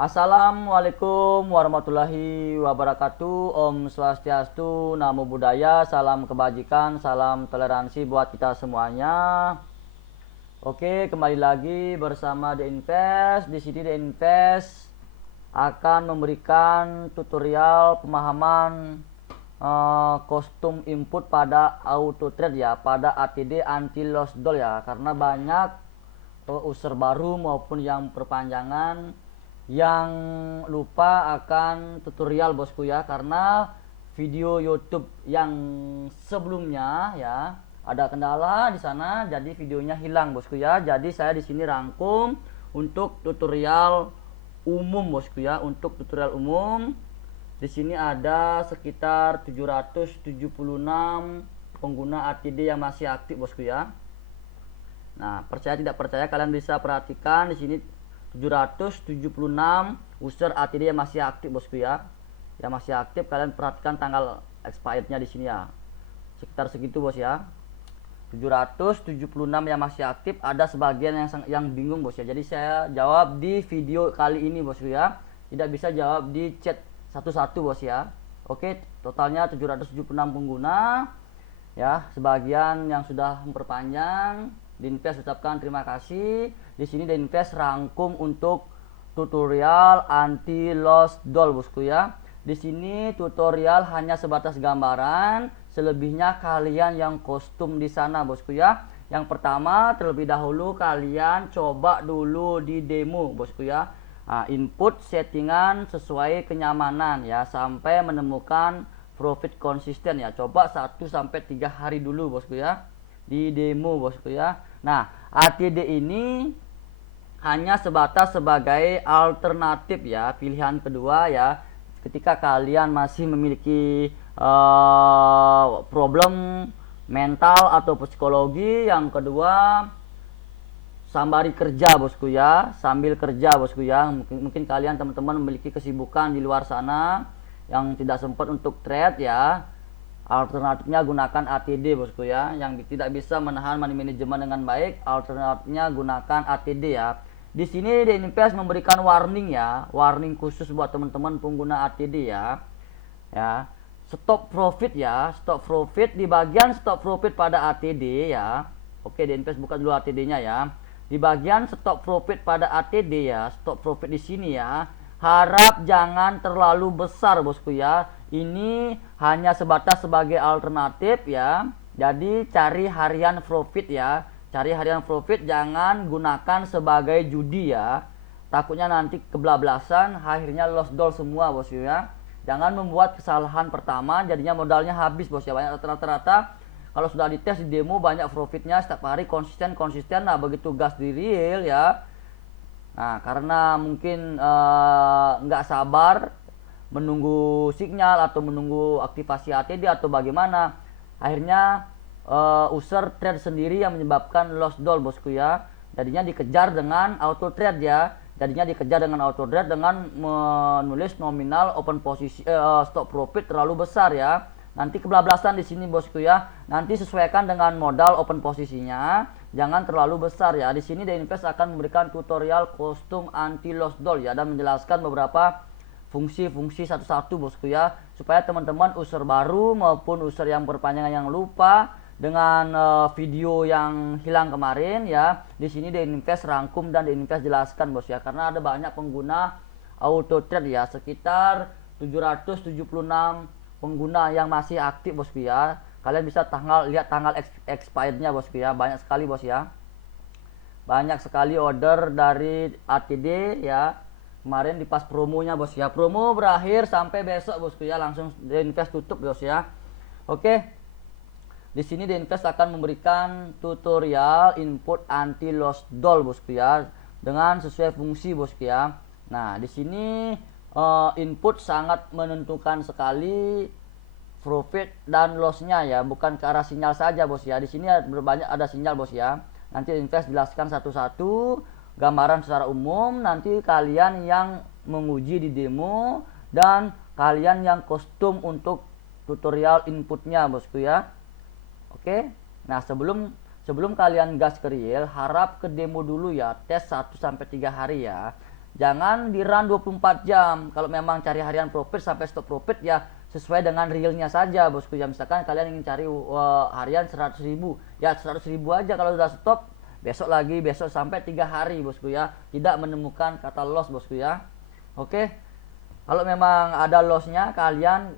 Assalamualaikum warahmatullahi wabarakatuh. Om Swastiastu, Namo Buddhaya, salam kebajikan, salam toleransi buat kita semuanya. Oke, kembali lagi bersama The Invest. Di sini The Invest akan memberikan tutorial pemahaman kostum input pada auto trade ya, pada ATD anti loss doll ya, karena banyak user baru maupun yang perpanjangan yang lupa akan tutorial bosku ya, karena video YouTube yang sebelumnya ya ada kendala di sana, jadi videonya hilang bosku ya. Jadi saya di sini rangkum untuk tutorial umum bosku ya, untuk tutorial umum. Di sini ada sekitar 776 pengguna ATD yang masih aktif bosku ya. Nah, percaya tidak percaya kalian bisa perhatikan di sini 776 user ATD yang masih aktif bosku ya. Yang masih aktif, kalian perhatikan tanggal expirednya di sini ya. Sekitar segitu bos ya. 776 yang masih aktif, ada sebagian yang bingung bos ya. Jadi saya jawab di video kali ini bosku ya. Tidak bisa jawab di chat satu-satu bos ya. Oke, totalnya 776 pengguna ya. Sebagian yang sudah memperpanjang, Dinvest ucapkan terima kasih. Di sini Dinvest rangkum untuk tutorial anti loss doll bosku ya. Di sini tutorial hanya sebatas gambaran, selebihnya kalian yang kostum di sana bosku ya. Yang pertama, terlebih dahulu kalian coba dulu di demo bosku ya. Nah, input settingan sesuai kenyamanan ya, sampai menemukan profit konsisten ya. Coba 1 sampai 3 hari dulu bosku ya, di demo bosku ya. Nah, ATD ini hanya sebatas sebagai alternatif ya, pilihan kedua ya, ketika kalian masih memiliki problem mental atau psikologi. Yang kedua, sembari kerja bosku ya, sambil kerja bosku ya. Mungkin kalian teman-teman memiliki kesibukan di luar sana yang tidak sempat untuk trade ya. Alternatifnya gunakan ATD bosku ya, yang tidak bisa menahan money management dengan baik. Alternatifnya gunakan ATD ya. Di sini The Invest memberikan warning ya, warning khusus buat teman-teman pengguna ATD ya. Ya, stop profit ya, stop profit di bagian stop profit pada ATD ya. Oke, The Invest buka dulu ATD-nya ya. Di bagian stop profit pada ATD ya, stop profit di sini ya. Harap jangan terlalu besar bosku ya. Ini hanya sebatas sebagai alternatif ya. Jadi cari harian profit ya. Cari harian profit, jangan gunakan sebagai judi ya. Takutnya nanti kebablasan, akhirnya lost doll semua bosku ya. Jangan membuat kesalahan pertama, jadinya modalnya habis bos ya. Banyak rata-rata kalau sudah dites di demo banyak profitnya setiap hari konsisten. Nah begitu gas di real ya, nah karena mungkin nggak sabar menunggu sinyal atau menunggu aktivasi ATD atau bagaimana, akhirnya user trade sendiri yang menyebabkan loss doll bosku ya. Jadinya dikejar dengan auto trade ya. Jadinya dikejar dengan auto trade dengan menulis nominal open posisi stop profit terlalu besar ya. Nanti kebablasan di sini bosku ya. Nanti sesuaikan dengan modal open posisinya, jangan terlalu besar ya. Di sini The Invest akan memberikan tutorial kostum anti loss doll ya, dan menjelaskan beberapa fungsi-fungsi satu-satu bosku ya, supaya teman-teman user baru maupun user yang berpanjangan yang lupa dengan video yang hilang kemarin ya. Di sini The Invest rangkum dan The Invest jelaskan bos ya, karena ada banyak pengguna auto trade ya, sekitar 776 pengguna yang masih aktif bosku ya. Kalian bisa lihat tanggal expirednya bosku ya, banyak sekali bos ya. Banyak sekali order dari ATD ya. Kemarin di pas promonya bos ya. Promo berakhir sampai besok bosku ya, langsung The Invest tutup bos ya. Oke. Di sini The Invest akan memberikan tutorial input anti loss doll bosku ya, dengan sesuai fungsi bosku ya. Nah, di sini input sangat menentukan sekali profit dan lossnya ya, bukan ke arah sinyal saja bos ya. Di sini banyak ada sinyal bos ya. Nanti Invest jelaskan satu-satu, gambaran secara umum. Nanti kalian yang menguji di demo dan kalian yang kostum untuk tutorial inputnya bosku ya. Oke. Nah, sebelum kalian gas ke real, harap ke demo dulu ya, tes 1 sampai 3 hari ya. jangan di run 24 jam. Kalau memang cari harian profit sampai stop profit ya sesuai dengan realnya saja bosku ya. Misalkan kalian ingin cari harian 100.000 ya 100.000 aja. Kalau udah stop besok lagi, besok sampai 3 hari bosku ya, tidak menemukan kata loss bosku ya. Oke, kalau memang ada lossnya kalian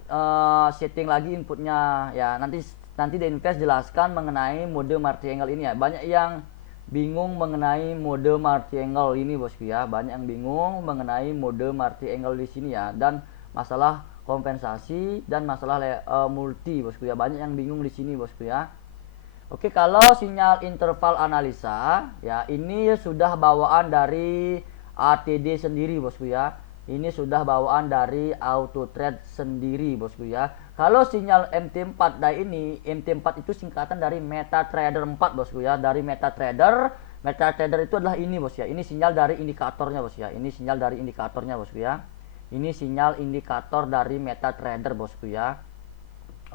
setting lagi inputnya ya. Nanti di Invest jelaskan mengenai mode multi angle ini ya. Banyak yang bingung mengenai mode multi angle ini bosku ya. Banyak yang bingung mengenai mode multi angle di sini ya, dan masalah kompensasi dan masalah multi bosku ya. Banyak yang bingung di sini bosku ya. Oke, kalau sinyal interval analisa ya, ini sudah bawaan dari ATD sendiri bosku ya. Ini sudah bawaan dari auto trade sendiri bosku ya. Kalau sinyal MT4 ini, MT4 itu singkatan dari MetaTrader 4 bosku ya. Dari MetaTrader itu adalah ini bos ya. Ini sinyal dari indikatornya bos ya. Ini sinyal dari indikatornya bosku ya. Ini sinyal indikator dari MetaTrader bosku ya.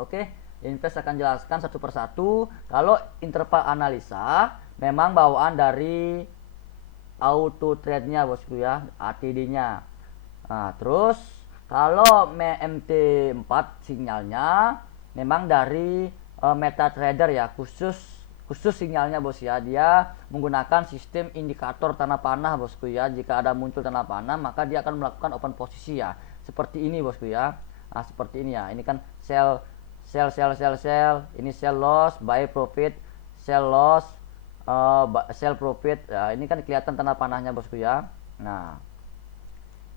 Oke, Invest akan jelaskan satu persatu. Kalau interval analisa memang bawaan dari auto trade-nya bosku ya, ATD-nya. Nah, terus kalau MT4 sinyalnya memang dari MetaTrader ya, khusus sinyalnya bos ya. Dia menggunakan sistem indikator tanah panah bosku ya. Jika ada muncul tanah panah maka dia akan melakukan open posisi ya, seperti ini bosku ya. Nah, seperti ini ya. Ini kan sell, ini sell loss, buy profit, sell loss, sell profit ya. Ini kan kelihatan tanah panahnya bosku ya. Nah,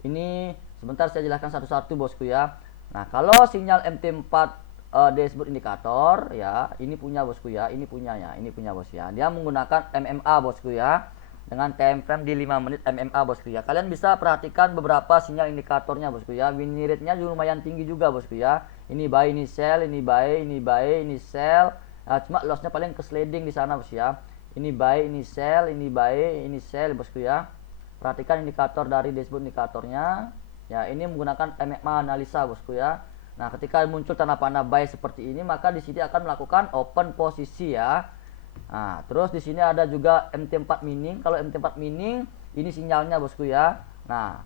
ini sebentar saya jelaskan satu-satu bosku ya. Nah, kalau sinyal MT4 dashboard indikator ya, ini punya bosku ya, ini punyanya, ini punya bos ya. Dia menggunakan MMA bosku ya, dengan time frame di 5 menit MMA bosku ya. Kalian bisa perhatikan beberapa sinyal indikatornya bosku ya. Win rate-nya juga lumayan tinggi juga bosku ya. Ini buy, ini sell, ini buy, ini buy, ini sell. Nah, cuma lossnya paling ke sliding di sana bos ya. Ini buy, ini sell, ini buy, ini sell bosku ya. Perhatikan indikator dari dashboard indikatornya. Ya, ini menggunakan MMA analisa bosku ya. Nah, ketika muncul tanda panah buy seperti ini, maka di sini akan melakukan open posisi ya. Nah, terus di sini ada juga MT4 mining. Kalau MT4 mining ini sinyalnya bosku ya. Nah,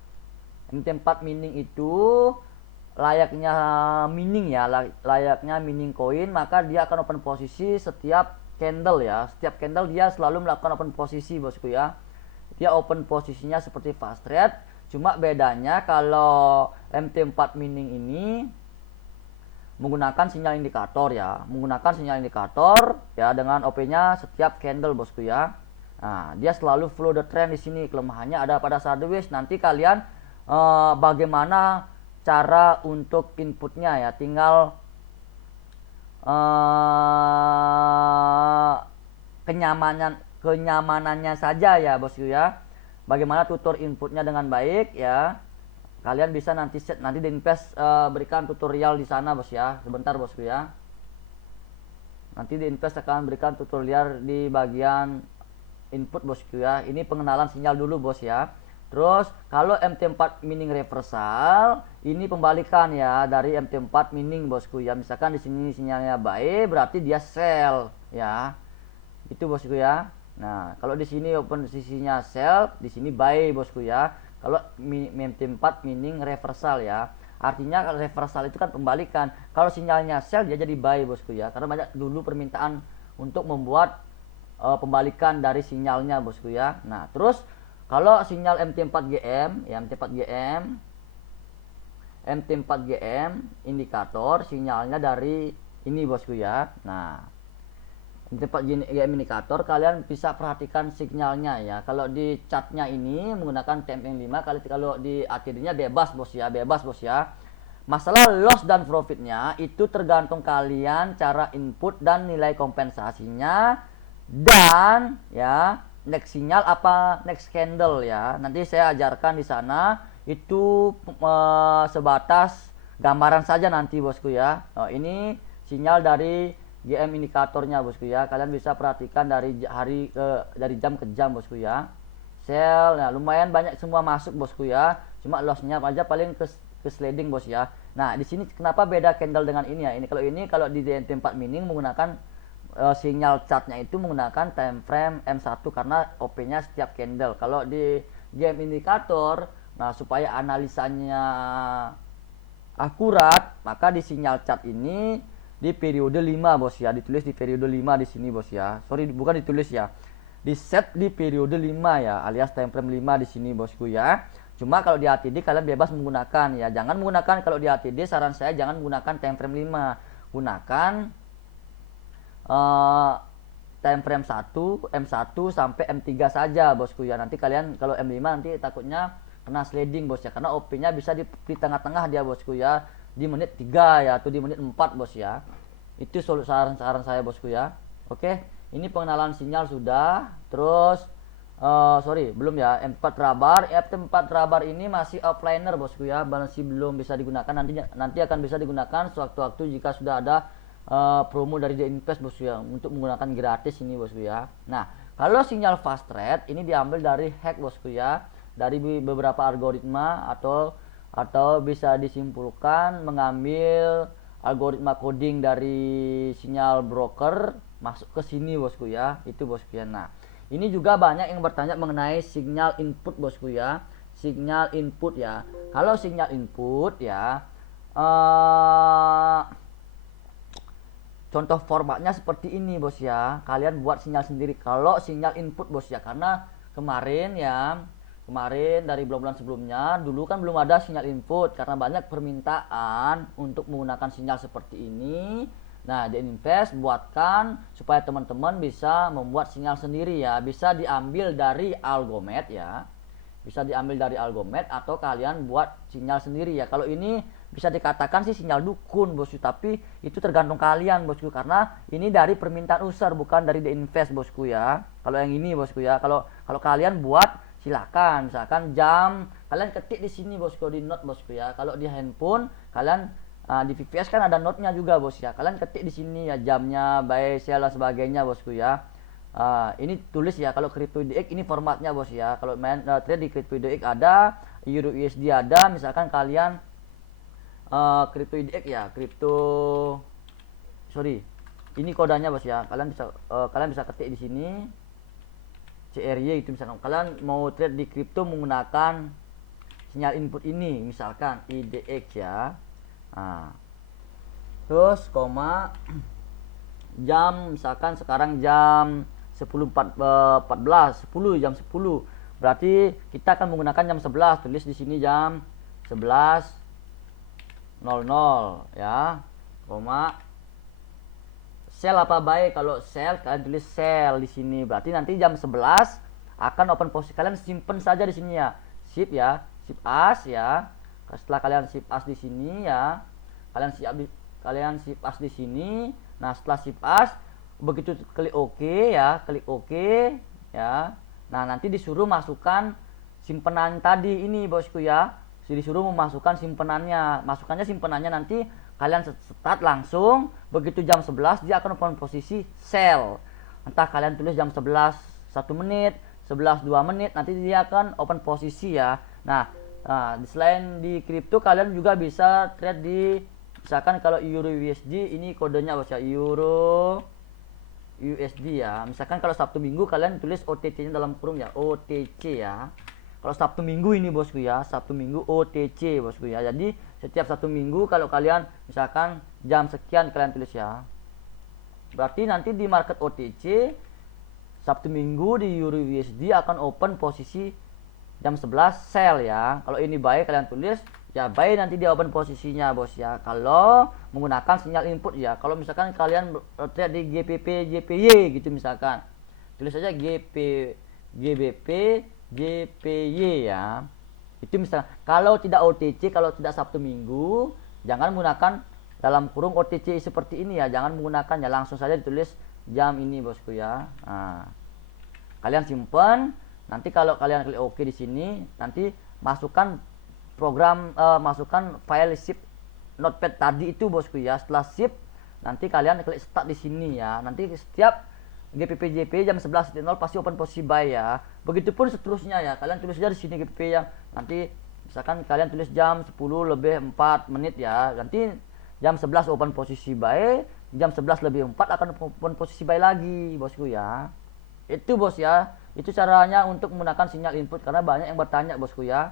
MT4 mining itu layaknya mining ya, layaknya mining koin, maka dia akan open posisi setiap candle ya. Setiap candle dia selalu melakukan open posisi bosku ya. Dia open posisinya seperti fast trade. Cuma bedanya kalau MT4 mining ini menggunakan sinyal indikator ya, menggunakan sinyal indikator ya, dengan OP-nya setiap candle bosku ya. Nah, dia selalu follow the trend di sini. Kelemahannya ada pada sideways. Nanti kalian bagaimana cara untuk inputnya ya, tinggal kenyamanannya saja ya bosku ya. Bagaimana tutor inputnya dengan baik ya. Kalian bisa nanti di Invest berikan tutorial di sana bos ya. Sebentar bosku ya. Nanti di Invest akan berikan tutorial di bagian input bosku ya. Ini pengenalan sinyal dulu bos ya. Terus kalau MT4 mining reversal, ini pembalikan ya dari MT4 mining bosku ya. Misalkan di sini sinyalnya buy, berarti dia sell ya. Itu bosku ya. Nah, kalau di sini open posisinya sell, di sini buy bosku ya. Kalau MT4 mining reversal ya, artinya kalau reversal itu kan pembalikan. Kalau sinyalnya sell dia jadi buy bosku ya, karena banyak dulu permintaan untuk membuat pembalikan dari sinyalnya bosku ya. Nah, terus kalau sinyal MT4GM ya, MT4GM indikator sinyalnya dari ini bosku ya. Nah, MT4GM indikator kalian bisa perhatikan sinyalnya ya. Kalau di chartnya ini menggunakan TM5, kalau di ATD-nya bebas bos ya, bebas bos ya. Masalah loss dan profitnya itu tergantung kalian cara input dan nilai kompensasinya, dan ya next sinyal apa next candle ya. Nanti saya ajarkan di sana, itu sebatas gambaran saja nanti bosku ya. Ini sinyal dari GM indikatornya bosku ya. Kalian bisa perhatikan dari dari jam ke jam bosku ya. Sell, nah lumayan banyak semua masuk bosku ya. Cuma lossnya aja paling ke sliding bos ya. Nah, di sini kenapa beda candle dengan ini ya? Ini kalau di MT4 mining menggunakan sinyal chartnya itu menggunakan time frame M1 karena OP-nya setiap candle. Kalau di game indikator. Nah, supaya analisanya akurat, maka di sinyal chart ini di periode 5 bos ya, ditulis di periode 5 di sini bos ya. Sorry, bukan ditulis ya. Di set di periode 5 ya, alias time frame 5 di sini bosku ya. Cuma kalau di HTD kalian bebas menggunakan ya. Jangan menggunakan, kalau di HTD saran saya jangan menggunakan time frame 5. Gunakan time frame 1, M1 sampai M3 saja bosku ya. Nanti kalian kalau M5 nanti takutnya kena sliding bos ya, karena OP-nya bisa di tengah-tengah dia bosku ya, di menit 3 ya, atau di menit 4 bos ya. Itu saran-saran saya bosku ya. Oke, ini pengenalan sinyal sudah. Terus sorry, belum ya, M4 Rabar. M4 Rabar ini masih offliner bosku ya, masih belum bisa digunakan. Nanti akan bisa digunakan sewaktu-waktu jika sudah ada promo dari The Invest bosku ya, untuk menggunakan gratis ini bosku ya. Nah, kalau sinyal fast rate ini diambil dari hack bosku ya, dari beberapa algoritma, atau bisa disimpulkan mengambil algoritma coding dari sinyal broker masuk ke sini bosku ya. Itu bosku ya. Nah, ini juga banyak yang bertanya mengenai sinyal input bosku ya. Sinyal input ya. Kalau sinyal input ya, contoh formatnya seperti ini bos ya. Kalian buat sinyal sendiri kalau sinyal input bos ya, karena kemarin dari bulan-bulan sebelumnya dulu kan belum ada sinyal input, karena banyak permintaan untuk menggunakan sinyal seperti ini. Nah, The Invest buatkan supaya teman-teman bisa membuat sinyal sendiri ya. Bisa diambil dari Algomet ya, bisa diambil dari Algomet, atau kalian buat sinyal sendiri ya. Kalau ini bisa dikatakan sih sinyal dukun bosku, tapi itu tergantung kalian bosku, karena ini dari permintaan user bukan dari The Invest bosku ya. Kalau yang ini bosku ya, kalau kalian buat silakan, misalkan jam kalian ketik di sini bosku, di note bosku ya. Kalau di handphone kalian di VPS kan ada note-nya juga bos ya, kalian ketik di sini ya jamnya, buy sell dan sebagainya bosku ya. Ini tulis ya, kalau CryptoIDX ini formatnya bos ya. Kalau main trade di CryptoIDX ada, Euro USD ada, misalkan kalian CryptoIDX ya, ini kodenya bos ya. Kalian bisa ketik di sini CRY itu, misalkan kalian mau trade di kripto menggunakan sinyal input ini, misalkan IDX ya. Nah, terus koma jam, misalkan sekarang jam 10.14, 10 jam 10. Berarti kita akan menggunakan jam 11. Tulis di sini jam 11.00 ya. Koma sell apa buy? Kalau sell kalian tulis sell di sini. Berarti nanti jam 11 akan open posisi, kalian simpen saja di sini ya. Shift ya, shift as ya. Setelah kalian shift as di sini ya, kalian shift as di sini. Nah, setelah shift as begitu klik OK ya, klik OK ya. Nah, nanti disuruh masukkan simpenan tadi ini bosku ya. Disuruh memasukkan simpenannya. Masukkannya simpenannya nanti kalian start langsung, begitu jam 11 dia akan open posisi sell. Entah kalian tulis jam 11 1 menit, 11 2 menit, nanti dia akan open posisi ya. Nah, selain di kripto kalian juga bisa trade di, misalkan kalau Euro USD ini kodenya bos ya, Euro USD ya. Misalkan kalau Sabtu Minggu kalian tulis OTC-nya dalam kurung ya, OTC ya. Kalau Sabtu Minggu ini bosku ya, Sabtu Minggu OTC bosku ya. Jadi setiap Sabtu Minggu kalau kalian misalkan jam sekian kalian tulis ya. Berarti nanti di market OTC Sabtu Minggu di Euro USD akan open posisi jam 11 sell ya. Kalau ini buy kalian tulis ya buy, nanti dia open posisinya bos ya. Kalau menggunakan sinyal input ya. Kalau misalkan kalian trade di GPP JPY gitu misalkan, tulis saja GBP JPY ya. Itu misalnya kalau tidak OTC, kalau tidak Sabtu Minggu, jangan menggunakan dalam kurung OTC seperti ini ya, jangan menggunakannya, langsung saja ditulis jam ini bosku ya. Nah, kalian simpan, nanti kalau kalian klik OK di sini, nanti masukkan masukkan file zip notepad tadi itu bosku ya. Setelah zip, nanti kalian klik start di sini ya. Nanti setiap GPP jam 11.00 pasti open posisi buy ya. Begitupun seterusnya ya. Kalian tulis aja di sini GPP yang nanti misalkan kalian tulis jam 10:04 ya. Nanti jam 11 open posisi buy, jam 11:04 akan open posisi buy lagi bosku ya. Itu bos ya. Itu caranya untuk menggunakan sinyal input, karena banyak yang bertanya bosku ya.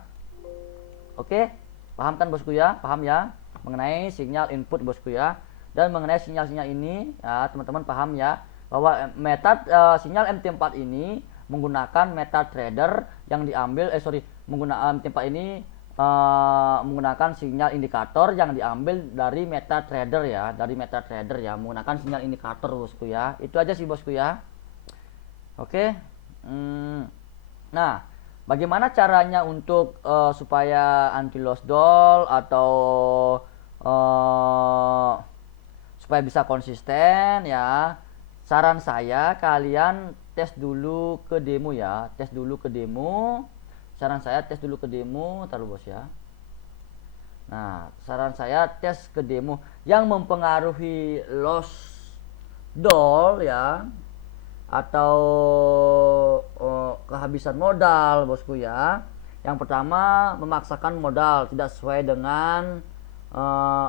Oke, paham kan bosku ya? Paham ya mengenai sinyal input bosku ya. Dan mengenai sinyal-sinyal ini ya, teman-teman paham ya bahwa sinyal MT4 ini menggunakan MetaTrader yang diambil menggunakan MT4 ini menggunakan sinyal indikator yang diambil dari MetaTrader ya, menggunakan sinyal indikator bosku ya. Itu aja sih bosku ya. Oke. Nah, bagaimana caranya untuk supaya anti loss doll atau supaya bisa konsisten ya? Saran saya kalian tes dulu ke demo ya, saran saya tes dulu ke demo, taruh bos ya. Nah, saran saya tes ke demo yang mempengaruhi loss doll ya, atau kehabisan modal bosku ya. Yang pertama, memaksakan modal tidak sesuai dengan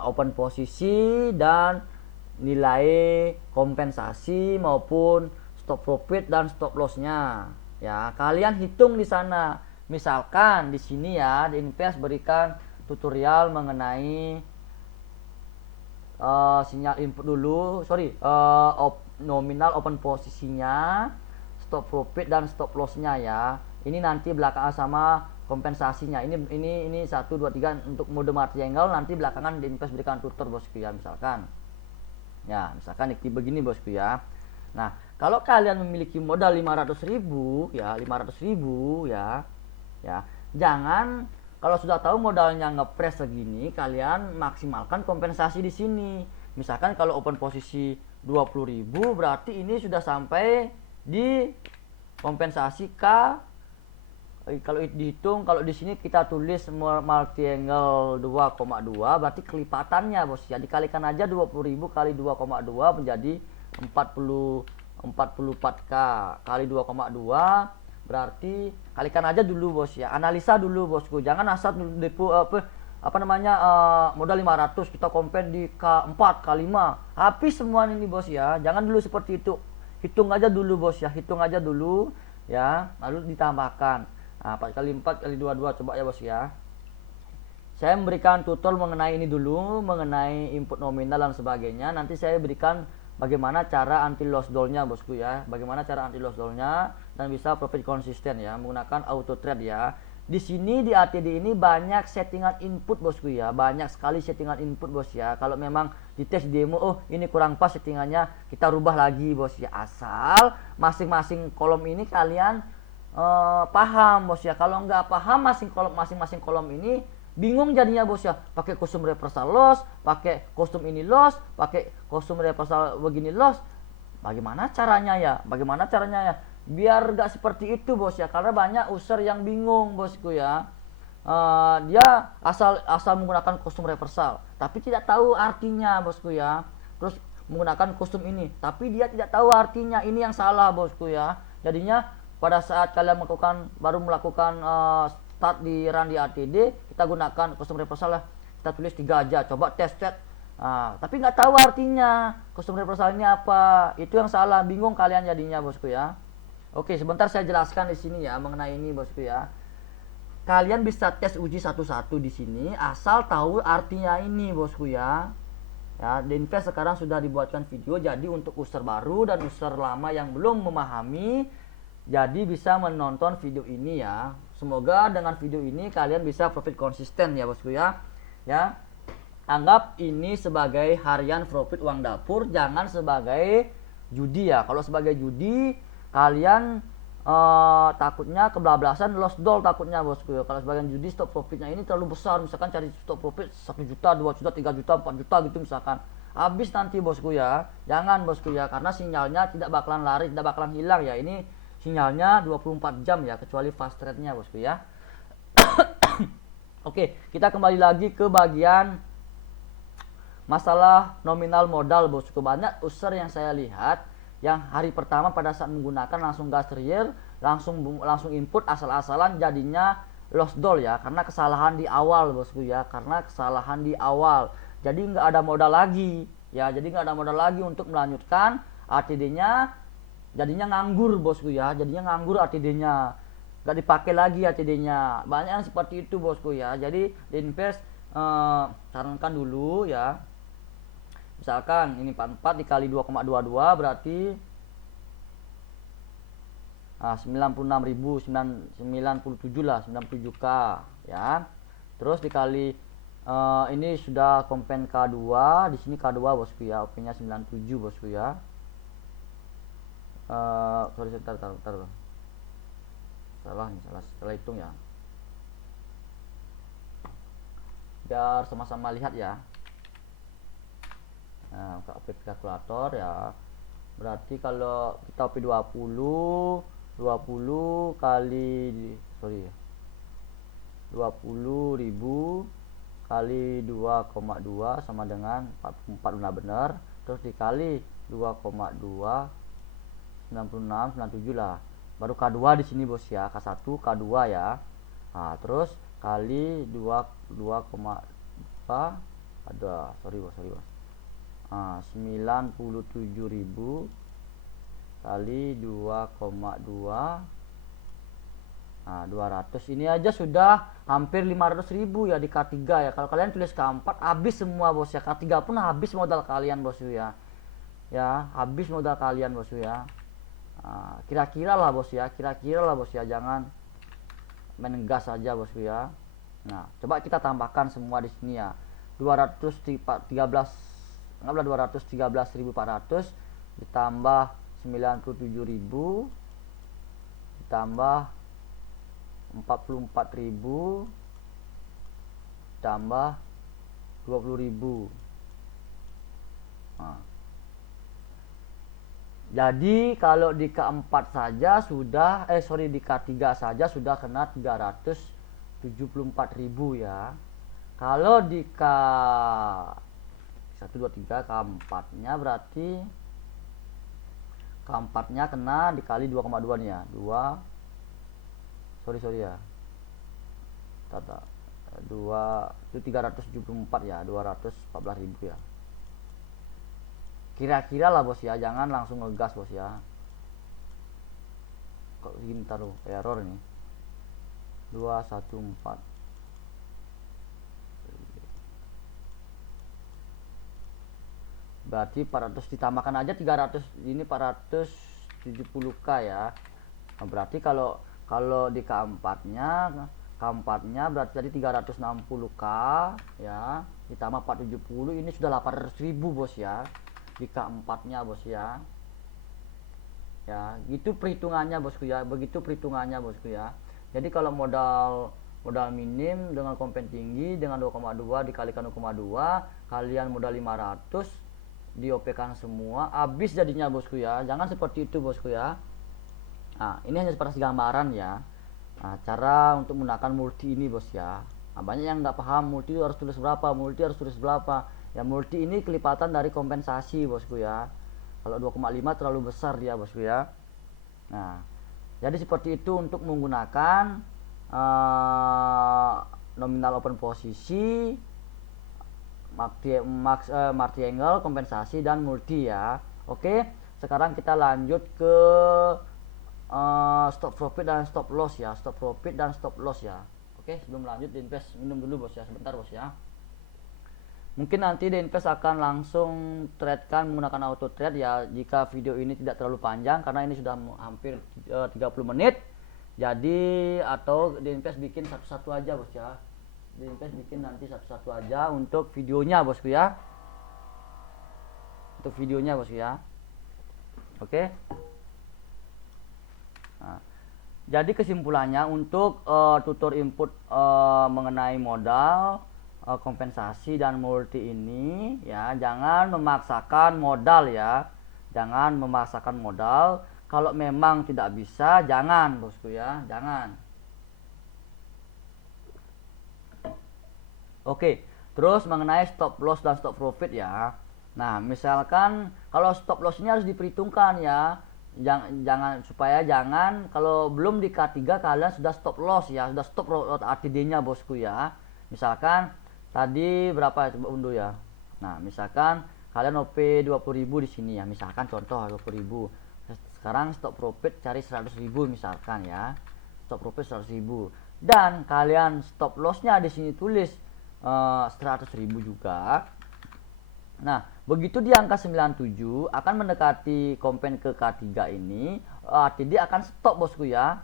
open posisi dan nilai kompensasi maupun stop profit dan stop lossnya ya. Kalian hitung di sana. Misalkan di sini ya, di Invest berikan tutorial mengenai sinyal input dulu, nominal open posisinya, stop profit dan stop lossnya ya. Ini nanti belakangan sama kompensasinya. Ini 1 2 3 untuk mode triangle, nanti belakangan di Invest berikan tutor bosku ya, misalkan. Ya, misalkan begini bosku ya. Nah, kalau kalian memiliki modal 500.000 ya, jangan kalau sudah tahu modalnya ngepres segini, kalian maksimalkan kompensasi di sini. Misalkan kalau open posisi 20.000, berarti ini sudah sampai di kompensasi K. Kalau dihitung, kalau di sini kita tulis multi angle 2,2, berarti kelipatannya bos ya, dikalikan aja 20.000 kali 2,2 menjadi 44K kali 2,2, berarti kalikan aja dulu bos ya, analisa dulu bosku, jangan asal depo modal 500 kita compare di K4 K5 habis semua ini bos ya. Jangan dulu seperti itu, hitung aja dulu bos ya, ya, lalu ditambahkan 4 kali 4 kali 22, coba ya bos ya. Saya memberikan tutorial mengenai ini dulu, mengenai input nominal dan sebagainya. Nanti saya berikan bagaimana cara anti loss doll-nya bosku ya, dan bisa profit konsisten ya menggunakan auto trade ya. Di sini di ATD ini banyak settingan input bosku ya, banyak sekali settingan input bos ya. Kalau memang di tes demo, ini kurang pas settingannya, kita rubah lagi bos ya, asal masing-masing kolom ini kalian paham bos ya. Kalau nggak paham masing-masing kolom ini bingung jadinya bos ya, pakai kostum reversal loss, pakai kostum ini loss, pakai kostum reversal begini loss. Bagaimana caranya ya biar nggak seperti itu bos ya, karena banyak user yang bingung bosku ya. Dia asal menggunakan kostum reversal tapi tidak tahu artinya bosku ya, terus menggunakan kostum ini tapi dia tidak tahu artinya. Ini yang salah bosku ya. Jadinya pada saat kalian baru melakukan start di run di ATD, kita gunakan kostum reversal lah, kita tulis 3 aja, coba tes tapi nggak tahu artinya kostum reversal ini apa. Itu yang salah, bingung kalian jadinya bosku ya. Oke, sebentar saya jelaskan di sini ya mengenai ini bosku ya. Kalian bisa tes uji satu-satu di sini asal tahu artinya ini bosku ya. Ya, di Invest sekarang sudah dibuatkan video, jadi untuk user baru dan user lama yang belum memahami, jadi bisa menonton video ini ya. Semoga dengan video ini kalian bisa profit konsisten ya bosku ya. Ya, anggap ini sebagai harian profit uang dapur, jangan sebagai judi ya. Kalau sebagai judi kalian takutnya kebablasan lost doll takutnya bosku ya. Kalau sebagian judi stop profitnya ini terlalu besar, misalkan cari stop profit 1 juta, 2 juta, 3 juta, 4 juta gitu misalkan, habis nanti bosku ya. Jangan bosku ya, karena sinyalnya tidak bakalan lari, tidak bakalan hilang ya. Ini sinyalnya 24 jam ya, kecuali fast trade nya bosku ya. Oke, kita kembali lagi ke bagian masalah nominal modal bosku. Banyak user yang saya lihat yang hari pertama pada saat menggunakan langsung gas real, langsung input asal-asalan, jadinya lost doll ya, karena kesalahan di awal bosku ya, jadi nggak ada modal lagi ya, untuk melanjutkan ATD nya jadinya nganggur bosku ya, jadinya nganggur ATD-nya, nggak dipakai lagi ATD-nya. Banyak yang seperti itu bosku ya. Jadi di invest sarankan dulu ya, misalkan ini 44 dikali 2,22 berarti 96.097 lah, 97k ya. Terus dikali ini sudah kompen K2, di sini K2 bosku ya, OP-nya 97 bosku ya. Sorry, sebentar. Salah hitung ya. Biar sama-sama lihat ya. Nah, buka OP kalkulator ya. Berarti kalau kita OP 20 kali 20.000 kali 2,2 sama dengan 44 benar-benar, terus dikali 2,2 96 97 lah, baru K2 di sini bos ya, K1 K2 ya. Nah, terus kali 2,2 ada sorry bos 97.000 kali 2,2, nah 200, ini aja sudah hampir 500.000 ya di K3 ya. Kalau kalian tulis K4 habis semua bos ya, K3 pun habis modal kalian bos ya, habis modal kalian bos ya. Kira-kira lah bos ya, jangan main gas aja bos ya. Nah, coba kita tambahkan semua di sini ya. 213.400 ditambah 97.000 ditambah 44.000 ditambah 20.000. Nah, jadi kalau di K4 saja sudah di K3 saja sudah kena 374.000 ya. Kalau di K1 2 3 K4-nya berarti K4-nya kena dikali 2,2 nih ya. 2 ya. 2 itu 374 ya, 214.000 ya. Kira-kira lah bos ya, jangan langsung ngegas bos ya. Kok gini taruh error ini. 214. Berarti 400 ditambahkan aja 300, ini 470k ya. Nah, berarti kalau di K4-nya berarti tadi 360k ya, ditambah 470 ini sudah 800.000 bos ya. Di K4-nya bos ya. Ya, gitu perhitungannya bosku ya. Begitu perhitungannya bosku ya. Jadi kalau modal minim dengan kompen tinggi dengan 2,2 dikalikan 2,2, kalian modal 500 diOP-kan semua, habis jadinya bosku ya. Jangan seperti itu bosku ya. Nah, ini hanya seperti gambaran ya. Nah, cara untuk menggunakan multi ini bos ya. Nah, banyak yang nggak paham multi harus tulis berapa, ya. Multi ini kelipatan dari kompensasi bosku ya. Kalau 2,5 terlalu besar dia bosku ya. Nah, jadi seperti itu untuk menggunakan nominal open posisi, marti angle, kompensasi dan multi ya. Oke, sekarang kita lanjut ke stop profit dan stop loss ya. Oke, sebelum lanjut Dinvest minum dulu bos ya, sebentar bos ya. Mungkin nanti Dinvest akan langsung trade-kan menggunakan auto trade ya, jika video ini tidak terlalu panjang karena ini sudah hampir 30 menit. Jadi atau Dinvest bikin satu-satu aja bos ya. Dinvest bikin nanti satu-satu aja untuk videonya bosku ya. Oke. Nah, jadi kesimpulannya untuk tutor input mengenai modal, kompensasi dan multi ini ya, jangan memaksakan modal ya. Kalau memang tidak bisa jangan bosku ya, jangan. Oke, terus mengenai stop loss dan stop profit ya. Nah, misalkan kalau stop loss ini harus diperhitungkan ya. Jangan kalau belum di K3 kalian sudah stop loss ya, sudah stop ATD-nya bosku ya. Misalkan tadi berapa coba unduh ya. Nah, misalkan kalian OP 20.000 di sini ya. Misalkan contoh 20.000. sekarang stop profit cari 100.000 misalkan ya, stop profit 100.000, dan kalian stop lossnya di sini tulis 100.000 juga. Nah, begitu di angka 97 akan mendekati kompen ke K3 ini, ATD akan stop bosku ya.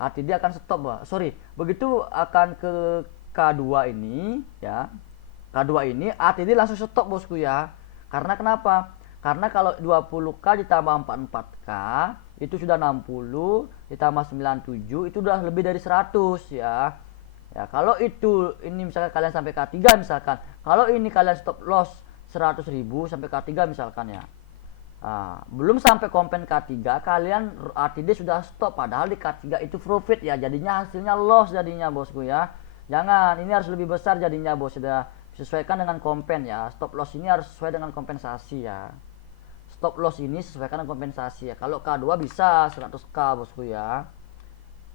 ATD akan stop, begitu akan ke K2 ini ya. K2 ini ATD langsung stop bosku ya. Karena kenapa? Karena kalau 20K ditambah 44K itu sudah 60, ditambah 97 itu udah lebih dari 100 ya. Ya, kalau itu ini misalkan kalian sampai K3 misalkan. Kalau ini kalian stop loss 100.000 sampai K3 misalkan ya. Nah, belum sampai kompen K3 kalian ATD sudah stop, padahal di K3 itu profit ya, jadinya hasilnya loss jadinya bosku ya. Jangan, ini harus lebih besar jadinya bos, sudah sesuaikan dengan kompen ya. Stop loss ini harus sesuai dengan kompensasi ya. Stop loss ini sesuaikan dengan kompensasi ya. Kalau K2 bisa 100K bosku ya.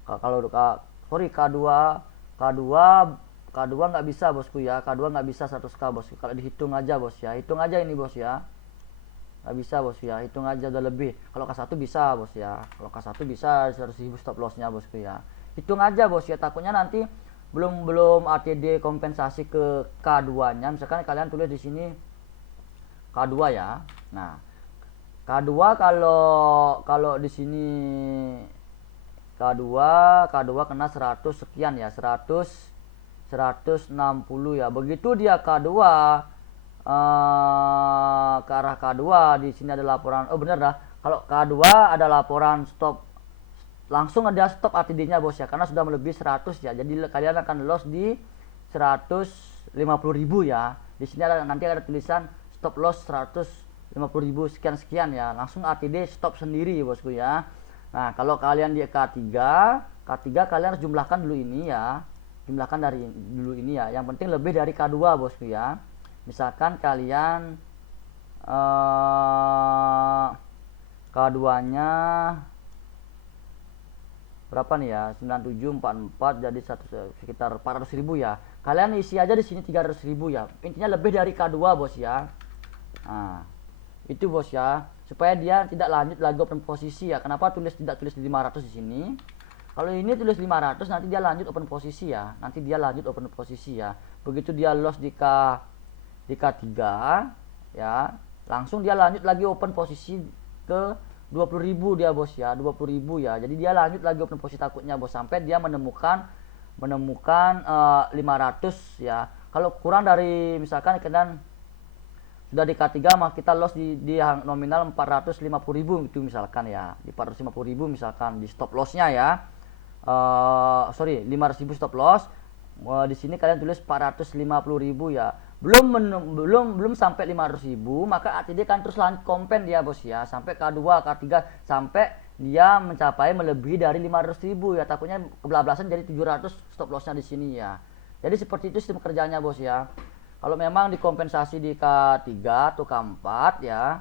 Kalau K2 nggak bisa bosku ya. K2 nggak bisa 100K bosku. Kalau dihitung aja bos ya, hitung aja ini bos ya. Nggak bisa bos ya, hitung aja udah lebih. Kalau K1 bisa bos ya. Kalau K1 bisa 100.000 stop lossnya bosku ya. Hitung aja bos ya, takutnya nanti belum ATD kompensasi ke K2 nya. Misalkan kalian tulis di sini K2 ya. Nah, K2 kalau di sini K2 kena 100 sekian ya, 160 ya. Begitu dia K2 ke arah K2, di sini ada laporan, bener dah. Kalau K2 ada laporan stop, langsung ada stop ATD-nya bos ya, karena sudah melebihi 100 ya. Jadi kalian akan loss di 150.000 ya. Di sini nanti ada tulisan stop loss 150.000 sekian ya. Langsung ATD stop sendiri bosku ya. Nah, kalau kalian di K3 kalian harus jumlahkan dulu ini ya. Jumlahkan dari dulu ini ya. Yang penting lebih dari K2 bosku ya. Misalkan kalian K2-nya berapa nih ya? 9744 jadi sekitar 400.000 ya. Kalian isi aja di sini 300.000 ya. Intinya lebih dari K2 bos ya. Nah, itu bos ya. Supaya dia tidak lanjut lagi open posisi ya. Kenapa tidak tulis 500 di sini? Kalau ini tulis 500 nanti dia lanjut open posisi ya. Nanti dia lanjut open posisi ya. Begitu dia loss di K3 ya, langsung dia lanjut lagi open posisi ke 20.000 dia bos ya, 20.000 ya. Jadi dia lanjut lagi open posisi takutnya bos sampai dia menemukan 500 ya. Kalau kurang dari misalkan kalian sudah di K3 mah kita loss di nominal 450.000 itu misalkan ya, di 450.000 misalkan di stop lossnya ya. 500.000 stop loss. Di sini kalian tulis 450.000 ya. Belum sampai 500.000, maka ATD kan terus lanjut kompen dia bos ya, sampai K2, K3 sampai dia mencapai melebihi dari 500.000 ya. Takutnya kebablasan jadi 700 stop lossnya di sini ya. Jadi seperti itu sistem kerjanya bos ya. Kalau memang dikompensasi di K3 atau K4 ya,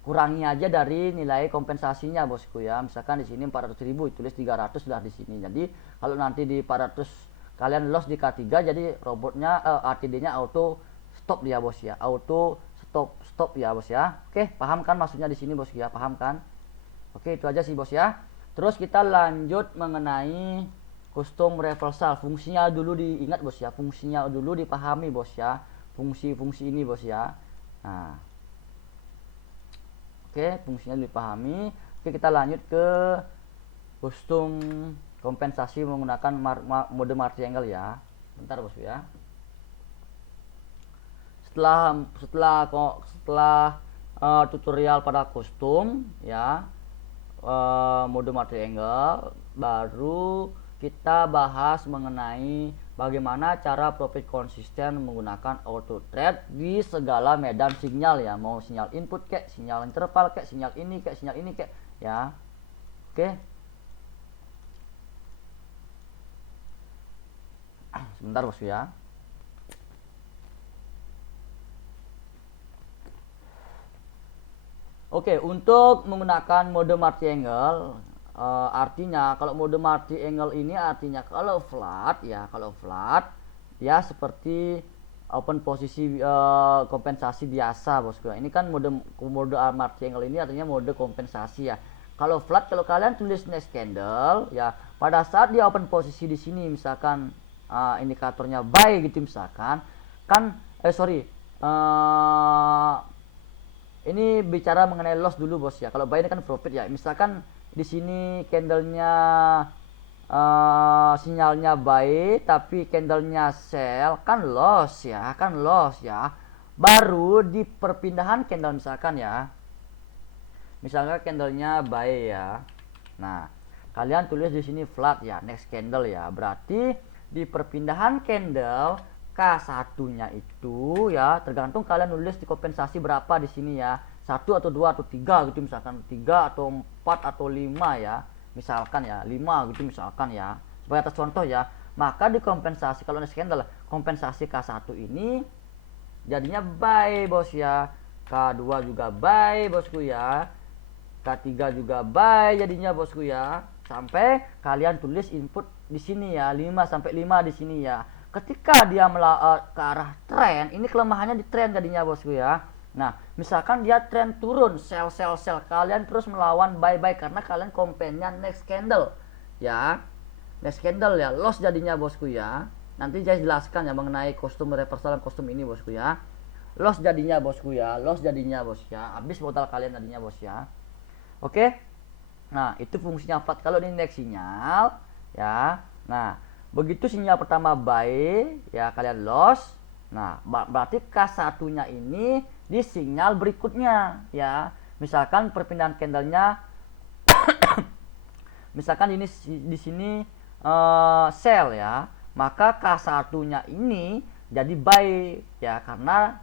kurangi aja dari nilai kompensasinya bosku ya. Misalkan di sini 400.000 tulis 300 sudah di sini. Jadi kalau nanti di 400 kalian loss di K3 jadi robotnya ATD-nya auto stop dia bos ya. Auto stop ya bos ya. Oke, paham kan maksudnya di sini bos ya? Paham kan? Oke, itu aja sih bos ya. Terus kita lanjut mengenai custom reversal. Fungsinya dulu diingat bos ya. Fungsinya dulu dipahami bos ya. Fungsi-fungsi ini bos ya. Nah, oke, fungsinya dipahami. Oke, kita lanjut ke custom kompensasi menggunakan mode martingale ya. Bentar bos ya. Setelah tutorial pada custom ya, mode martingale, baru kita bahas mengenai bagaimana cara profit konsisten menggunakan auto trade di segala medan sinyal ya. Mau sinyal input kek, sinyal interval kek, sinyal ini kek ya. Oke. Sebentar bos ya. Oke, untuk menggunakan mode martingale artinya kalau mode martingale ini artinya kalau flat ya, dia seperti open posisi kompensasi biasa bosku ya. Ini kan mode Arm Triangle ini artinya mode kompensasi ya. Kalau flat, kalau kalian tulis next candle ya, pada saat dia open posisi di sini misalkan indikatornya buy gitu misalkan kan ini bicara mengenai loss dulu bos ya. Kalau buy ini kan profit ya. Misalkan di sini candlenya sinyalnya buy tapi candlenya sell, kan loss ya, baru di perpindahan candle misalkan candlenya buy ya. Nah, kalian tulis di sini flat ya, next candle ya, berarti di perpindahan candle K1 nya itu ya, tergantung kalian nulis di kompensasi berapa di sini ya, 1 atau 2 atau 3 gitu misalkan, 3 atau 4 atau 5 ya, misalkan ya 5 gitu misalkan ya, sebagai atas contoh ya. Maka di kompensasi, kalau next candle kompensasi K1 ini jadinya buy bos ya, K2 juga buy bosku ya, K3 juga buy jadinya bosku ya, sampai kalian tulis input di sini ya, 5 sampai 5 di sini ya. Ketika dia ke arah tren, ini kelemahannya di tren jadinya bosku ya. Nah, misalkan dia tren turun, sell, kalian terus melawan buy karena kalian kompennya next candle ya. Next candle ya, loss jadinya bosku ya. Nanti saya jelaskan ya mengenai kostum reversal dan kostum ini bosku ya. Loss jadinya bosku ya, bos ya. Habis modal kalian jadinya bos ya. Oke. Nah, itu fungsinya flat kalau ini next sinyal ya. Nah, begitu sinyal pertama buy ya, kalian loss. Nah, berarti K1 nya ini di sinyal berikutnya ya. Misalkan perpindahan candlenya misalkan ini di sini sell ya, maka K1 nya ini jadi buy ya, karena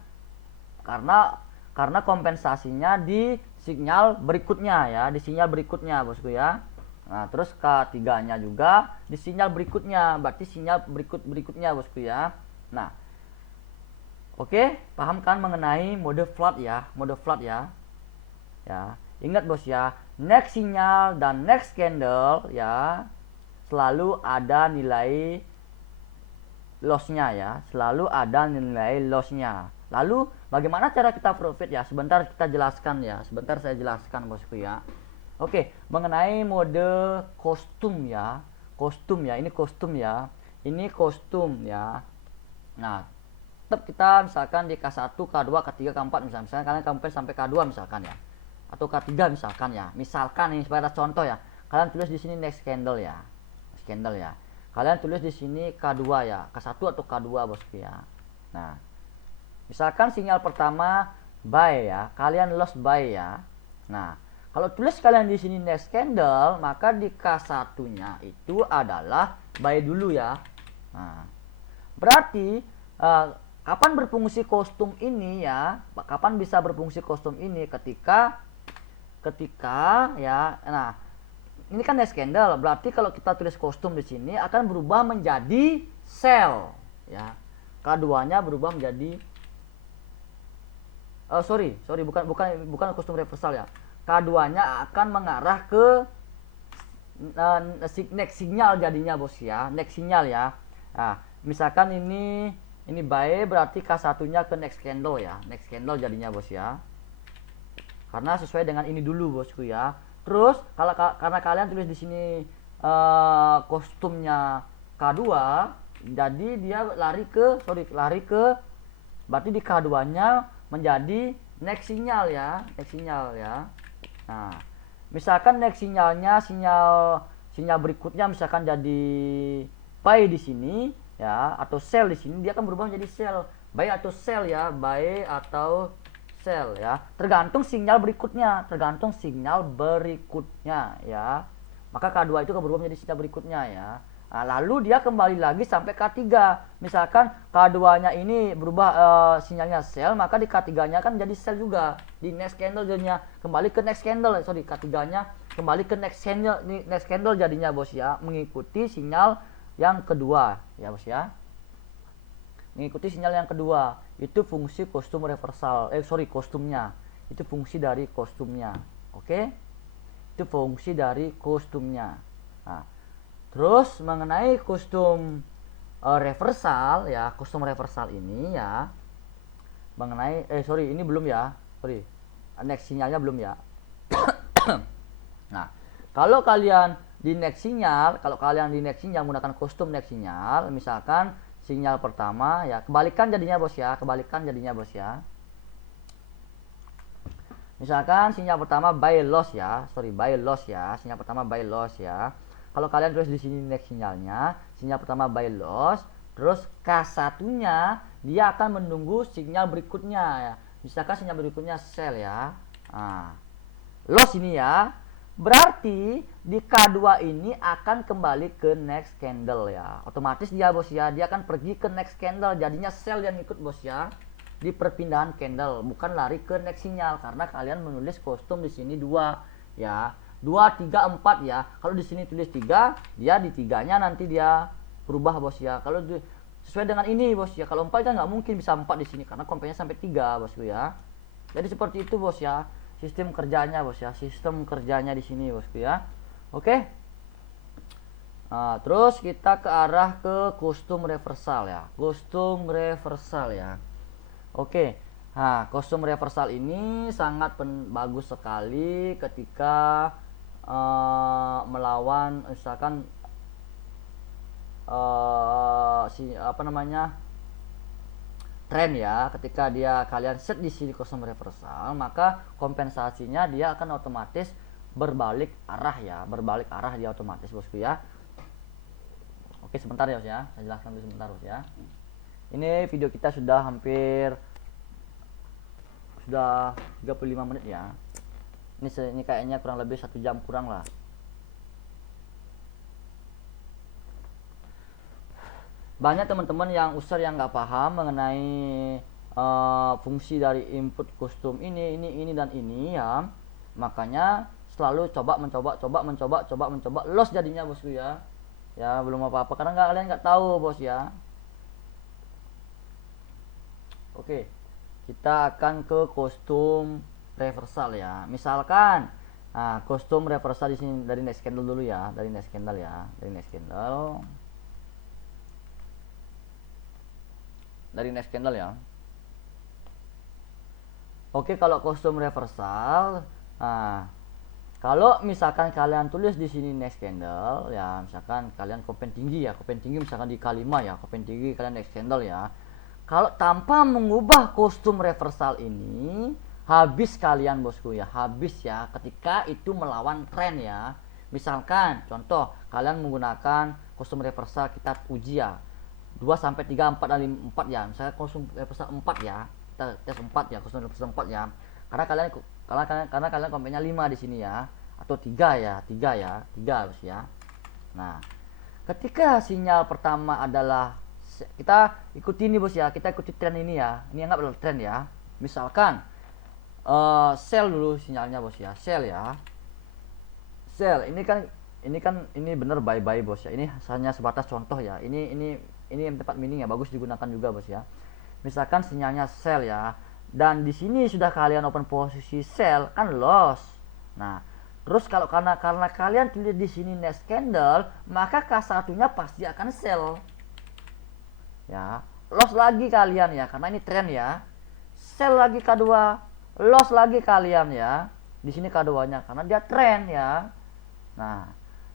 kompensasinya di sinyal berikutnya ya, di sinyal berikutnya bosku ya. Nah, terus K3 nya juga di sinyal berikutnya, berarti sinyal berikutnya bosku ya. Nah, oke, paham kan mengenai mode flat ya, ya. Ingat bos ya, next sinyal dan next candle ya selalu ada nilai lossnya ya, Lalu bagaimana cara kita profit ya? Sebentar saya jelaskan bosku ya. Oke, mengenai mode kostum ya. Ini kostum ya. Nah, tetap kita misalkan di K1, K2, K3, K4 misalkan kalian sampai K2 misalkan ya. Atau K3 misalkan ya. Misalkan ini sebagai contoh ya. Kalian tulis di sini next candle ya. Kalian tulis di sini K2 ya. K1 atau K2 bosku ya. Nah, misalkan sinyal pertama buy ya, kalian loss buy ya. Nah, kalau tulis kalian di sini next candle, maka di K1-nya itu adalah buy dulu ya. Nah, berarti kapan berfungsi kostum ini ya? Kapan bisa berfungsi kostum ini? Ketika ya. Nah, ini kan next candle, berarti kalau kita tulis kostum di sini akan berubah menjadi sell ya. K2-nya berubah menjadi bukan kostum reversal ya. K2-nya akan mengarah ke next sinyal jadinya bos ya, next sinyal ya. Nah, misalkan ini buy, berarti K1-nya ke next candle ya, next candle jadinya bos ya. Karena sesuai dengan ini dulu bosku ya. Terus karena kalian tulis di sini kostumnya K2, jadi dia lari ke berarti di K2-nya menjadi next sinyal ya. Nah, misalkan next sinyalnya sinyal berikutnya misalkan jadi buy di sini ya, atau sell di sini, dia akan berubah menjadi sell, buy atau sell ya, tergantung sinyal berikutnya ya. Maka K2 itu akan berubah menjadi sinyal berikutnya ya. Nah, lalu dia kembali lagi sampai K3. Misalkan K2-nya ini berubah sinyalnya sell, maka di K3-nya kan jadi sell juga. Di next candle jadinya kembali ke next candle. K3-nya kembali ke next candle jadinya bos ya, mengikuti sinyal yang kedua ya bos ya. Mengikuti sinyal yang kedua. Itu fungsi kostum reversal. Kostumnya. Itu fungsi dari kostumnya. Oke? Itu fungsi dari kostumnya. Nah, terus mengenai kostum reversal ya, custom reversal ini ya, mengenai ini belum ya, next sinyalnya belum ya. Nah, kalau kalian di next sinyal menggunakan custom next sinyal, misalkan sinyal pertama ya, kebalikan jadinya bos ya. Misalkan sinyal pertama buy loss ya, sinyal pertama buy loss ya. Kalau kalian tulis di sini next sinyalnya, sinyal pertama buy loss, terus K1-nya dia akan menunggu sinyal berikutnya ya. Misalkan sinyal berikutnya sell ya. Nah, loss ini ya. Berarti di K2 ini akan kembali ke next candle ya. Otomatis dia bos ya, dia akan pergi ke next candle, jadinya sell yang ikut bos ya. Di perpindahan candle, bukan lari ke next sinyal, karena kalian menulis custom di sini 2 ya. 2, 3, 4 ya. Kalau di sini tulis 3, dia di 3-nya nanti dia berubah bos ya. Kalau sesuai dengan ini bos ya. Kalau 4 kan nggak mungkin bisa 4 di sini karena kompennya sampai 3 bosku ya. Jadi seperti itu bos ya. Sistem kerjanya bos ya, di sini bosku ya. Oke. Nah, terus kita ke arah ke custom reversal ya. Oke. Nah, custom reversal ini sangat bagus sekali ketika melawan misalkan tren ya. Ketika kalian set di sini custom reversal, maka kompensasinya dia akan otomatis berbalik arah dia otomatis bosku ya. Oke, sebentar ya bos ya, saya jelaskan dulu sebentar bos ya. Ini video kita sudah 35 menit ya. Ini kayaknya kurang lebih 1 jam kurang lah. Banyak teman-teman yang user yang nggak paham mengenai fungsi dari input custom ini dan ini ya. Makanya selalu mencoba loss jadinya bosku ya. Ya belum apa-apa karena kalian nggak tahu bos ya. Oke, kita akan ke custom reversal ya. Misalkan custom reversal di sini dari next candle dulu ya, dari next candle. Ya. Oke, kalau custom reversal, kalau misalkan kalian tulis di sini next candle ya, misalkan kalian kopen tinggi misalkan di K5 ya, kopen tinggi kalian next candle ya. Kalau tanpa mengubah custom reversal ini, habis kalian bosku ya, ketika itu melawan tren ya. Misalkan contoh kalian menggunakan custom reversal, kita uji ya 2 sampai 3 4 dan 4 ya. Misalnya custom reversal 4 ya. Kita tes 4 ya, custom reversal 4 ya. Karena kalian kompennya 5 di sini ya, atau 3 ya, 3 bos ya. Nah, ketika sinyal pertama adalah kita ikuti ini bos ya, kita ikuti tren ini ya. Ini anggap adalah tren ya. Misalkan sell dulu sinyalnya bos ya, sell ya. Sell ini bener bye bos ya. Ini hanya sebatas contoh ya. Ini tempat meaning ya, bagus digunakan juga bos ya. Misalkan sinyalnya sell ya, dan di sini sudah kalian open posisi sell kan loss. Nah, terus karena kalian tulis di sini next candle, maka K1-nya pasti akan sell. Ya, loss lagi kalian ya, karena ini tren ya. Sell lagi K2, loss lagi kalian ya. Di sini K2-nya karena dia tren ya.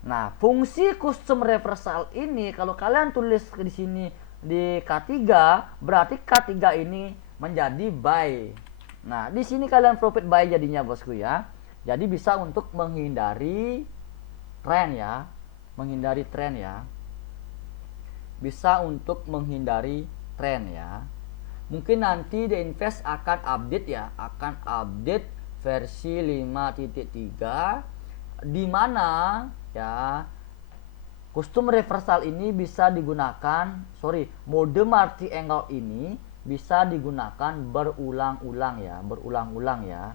Nah, fungsi custom reversal ini kalau kalian tulis di sini di K3, berarti K3 ini menjadi buy. Nah, di sini kalian profit buy jadinya bosku ya. Jadi bisa untuk menghindari tren ya. Bisa untuk menghindari tren ya. Mungkin nanti The Invest akan update ya, versi 5.3 di mana ya custom reversal ini bisa digunakan, mode multi angle ini bisa digunakan berulang-ulang ya.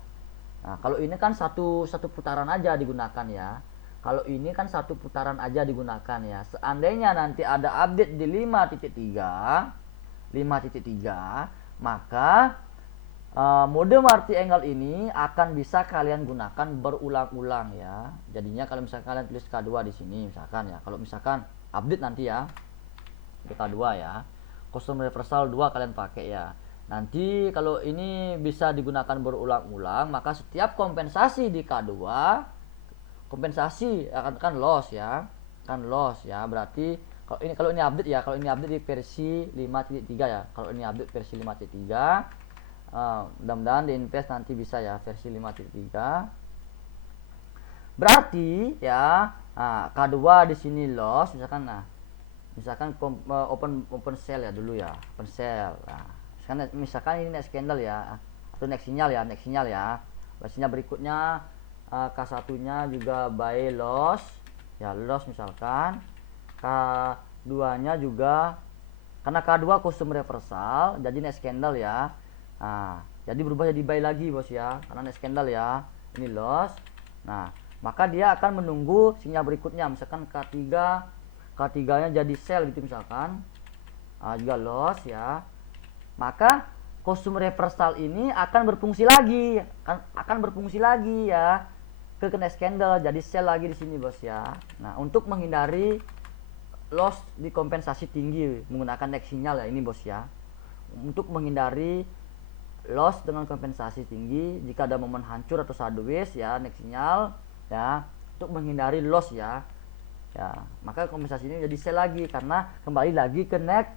Nah, kalau ini kan satu putaran aja digunakan ya. Seandainya nanti ada update di 5.3, maka mode multi angle ini akan bisa kalian gunakan berulang-ulang ya. Jadinya kalau misalkan kalian tulis K2 di sini misalkan ya, kalau misalkan update nanti ya, DK2 ya. Custom reversal 2 kalian pakai ya. Nanti kalau ini bisa digunakan berulang-ulang, maka setiap kompensasi di K2 kompensasi akan kan loss ya. Kan loss ya. Berarti kalau ini update ya, kalau ini update di versi 5.3 ya. Kalau ini update versi 5.3, mudah-mudahan di invest nanti bisa ya versi 5.3. Berarti ya, K2 di sini loss misalkan, misalkan open sell ya dulu ya, open sell. Nah, misalkan ini next candle ya, atau next sinyal ya. Sinyal berikutnya K1-nya juga buy loss ya, loss misalkan. K2-nya juga karena K2 custom reversal jadi next candle ya. Jadi berubah jadi buy lagi bos ya, karena next candle ya. Ini loss. Nah, maka dia akan menunggu sinyal berikutnya, misalkan K3-nya jadi sell gitu misalkan, juga loss ya. Maka custom reversal ini akan berfungsi lagi, ya ke next candle, jadi sell lagi di sini bos ya. Nah, untuk menghindari loss di kompensasi tinggi menggunakan next sinyal ya ini bos ya. Untuk menghindari loss dengan kompensasi tinggi jika ada momen hancur atau sideways ya, next sinyal ya, untuk menghindari loss ya. Maka kompensasi ini jadi sell lagi karena kembali lagi ke next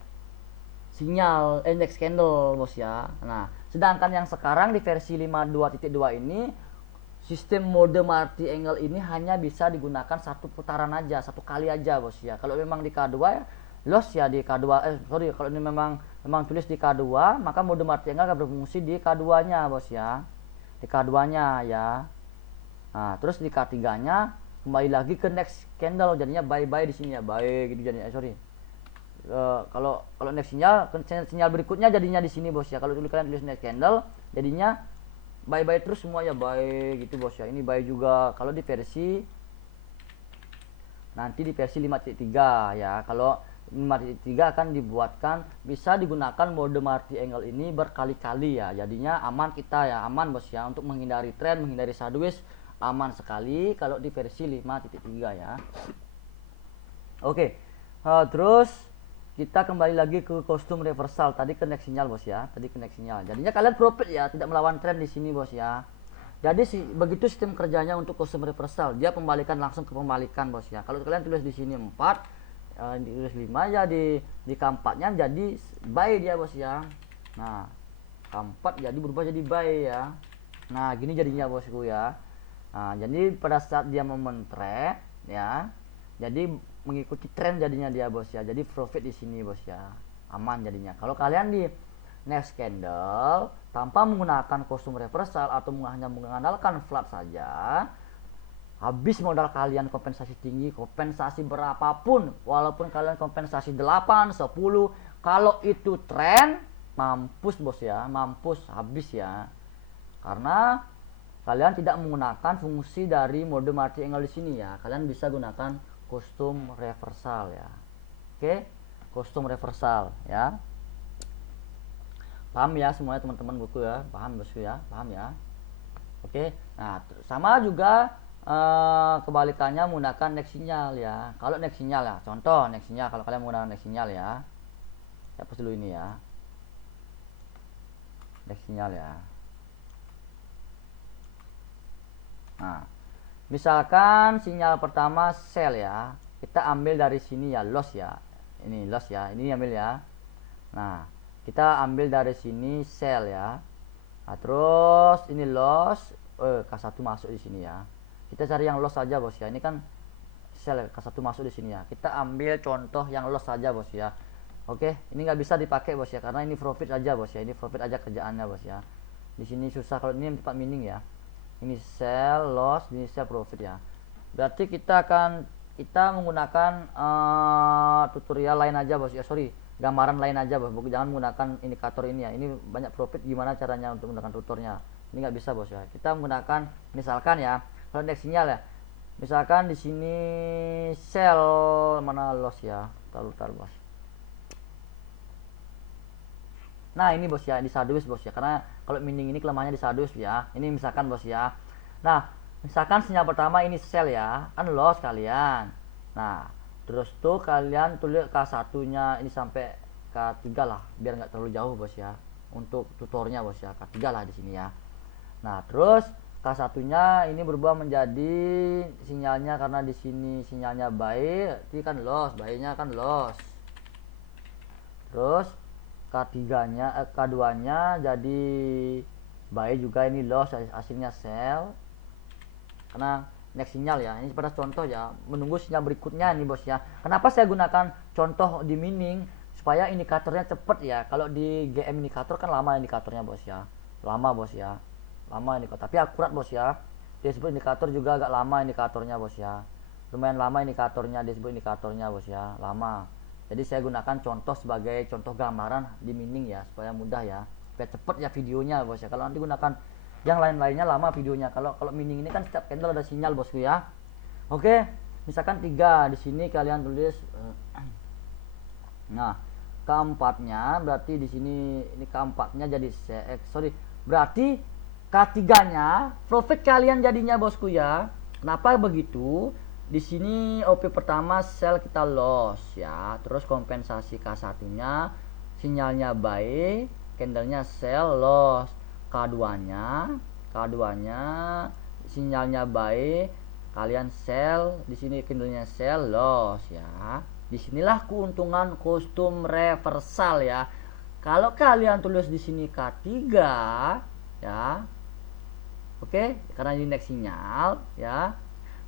sinyal next candle bos ya. Nah, sedangkan yang sekarang di versi 52.2 ini sistem mode multi angle ini hanya bisa digunakan satu putaran aja, satu kali aja bos ya. Kalau memang di K2 ya loss ya di K2, kalau ini memang tulis di K2, maka mode multi angle akan berfungsi di K2-nya bos ya. Di K2-nya ya. Nah, terus di K3-nya kembali lagi ke next candle, jadinya buy di sini ya, buy gitu jadinya. Kalau next sinyal berikutnya jadinya di sini bos ya. Kalau dulu kalian tulis next candle, jadinya buy terus semua ya, buy gitu bos ya. Ini buy juga kalau di versi nanti di versi 5.3 ya. Kalau 5.3 akan dibuatkan bisa digunakan mode multi angle ini berkali-kali ya. Jadinya aman kita ya, aman bos ya, untuk menghindari trend, menghindari sideways, aman sekali kalau di versi 5.3 ya. Oke. Terus kita kembali lagi ke custom reversal, tadi ke next sinyal bos ya, jadinya kalian profit ya, tidak melawan trend di sini bos ya. Jadi begitu sistem kerjanya untuk custom reversal, dia pembalikan langsung ke pembalikan bos ya. Kalau kalian tulis di sini 4, tulis 5 ya, di K4-nya jadi buy dia bos ya. Nah, K4 jadi berubah jadi buy ya. Nah, gini jadinya bosku ya. Nah, jadi pada saat dia trend ya, jadi mengikuti tren jadinya dia bos ya. Jadi profit di sini bos ya, aman jadinya. Kalau kalian di next candle tanpa menggunakan custom reversal atau hanya mengandalkan flat saja, habis modal kalian kompensasi tinggi, kompensasi berapapun, walaupun kalian kompensasi 8, 10, kalau itu tren, mampus bos ya, mampus, habis ya. Karena kalian tidak menggunakan fungsi dari mode multi angle di sini ya. Kalian bisa gunakan custom reversal ya. Oke, custom reversal ya. Paham ya semuanya teman-teman buku ya, paham bosku ya, paham ya. Oke, nah sama juga kebalikannya menggunakan next sinyal ya. Kalau next sinyal ya, contoh next sinyal, kalau kalian menggunakan next sinyal ya, hapus dulu ini ya, next sinyal ya. Nah, misalkan sinyal pertama sell ya, kita ambil dari sini ya, loss ya, ini loss ya, ini ambil ya. Nah, kita ambil dari sini sell ya. Nah, terus ini loss, K1 masuk di sini ya. Kita cari yang loss saja bos ya. Ini kan sell, K1 masuk di sini ya. Kita ambil contoh yang loss saja bos ya. Oke, ini nggak bisa dipakai bos ya, karena ini profit aja bos ya. Ini profit aja kerjaannya bos ya. Di sini susah, kalau ini tempat mining ya. Ini sell, loss, ini sell, profit ya. Berarti kita menggunakan tutorial lain aja bos ya. Gambaran lain aja bos, jangan menggunakan indikator ini ya. Ini banyak profit, gimana caranya untuk menggunakan tutornya, ini nggak bisa bos ya. Kita menggunakan misalkan ya, kalau next sinyal ya, misalkan di sini sell, mana loss ya, taruh bos. Nah ini bos ya, di sideways bos ya, karena kalau mining ini kelemahannya di sideways ya. Ini misalkan bos ya, nah misalkan sinyal pertama ini sell ya, kan loss kalian. Nah Terus tuh kalian tulis K1 nya ini sampai K3 lah, biar nggak terlalu jauh bos ya, untuk tutornya bos ya, K3 lah di sini ya. Nah terus K1 nya ini berubah menjadi sinyalnya, karena di sini sinyalnya baik, ini kan loss, baiknya kan loss. Terus K2 nya jadi baik juga, ini loss, hasilnya sell karena next sinyal ya. Ini pada contoh ya, menunggu sinyal berikutnya nih bos ya. Kenapa saya gunakan contoh di mining, supaya indikatornya cepet ya. Kalau di GM indikator kan lama indikatornya bos ya, lama bos ya, lama indikator, tapi akurat bos ya. Disebut indikator juga agak lama indikatornya bos ya, lumayan lama indikatornya, disebut indikatornya bos ya, lama. Jadi saya gunakan contoh sebagai contoh gambaran di mining ya, supaya mudah ya, supaya cepet ya videonya bos ya. Kalau nanti gunakan yang lain-lainnya lama videonya. Kalau mining ini kan setiap candle ada sinyal bosku ya. Oke, misalkan 3 di sini kalian tulis. Nah, keempatnya berarti di sini, ini keempatnya jadi berarti K3-nya profit kalian jadinya bosku ya. Kenapa begitu? Di sini OP pertama sell kita loss ya. Terus kompensasi K1-nya sinyalnya buy, candlenya sell loss. K2-nya sinyalnya buy, kalian sell, di sini candlenya sell loss ya. Disinilah keuntungan kostum reversal ya. Kalau kalian tulis di sini K3 ya, oke, karena ini next sinyal ya,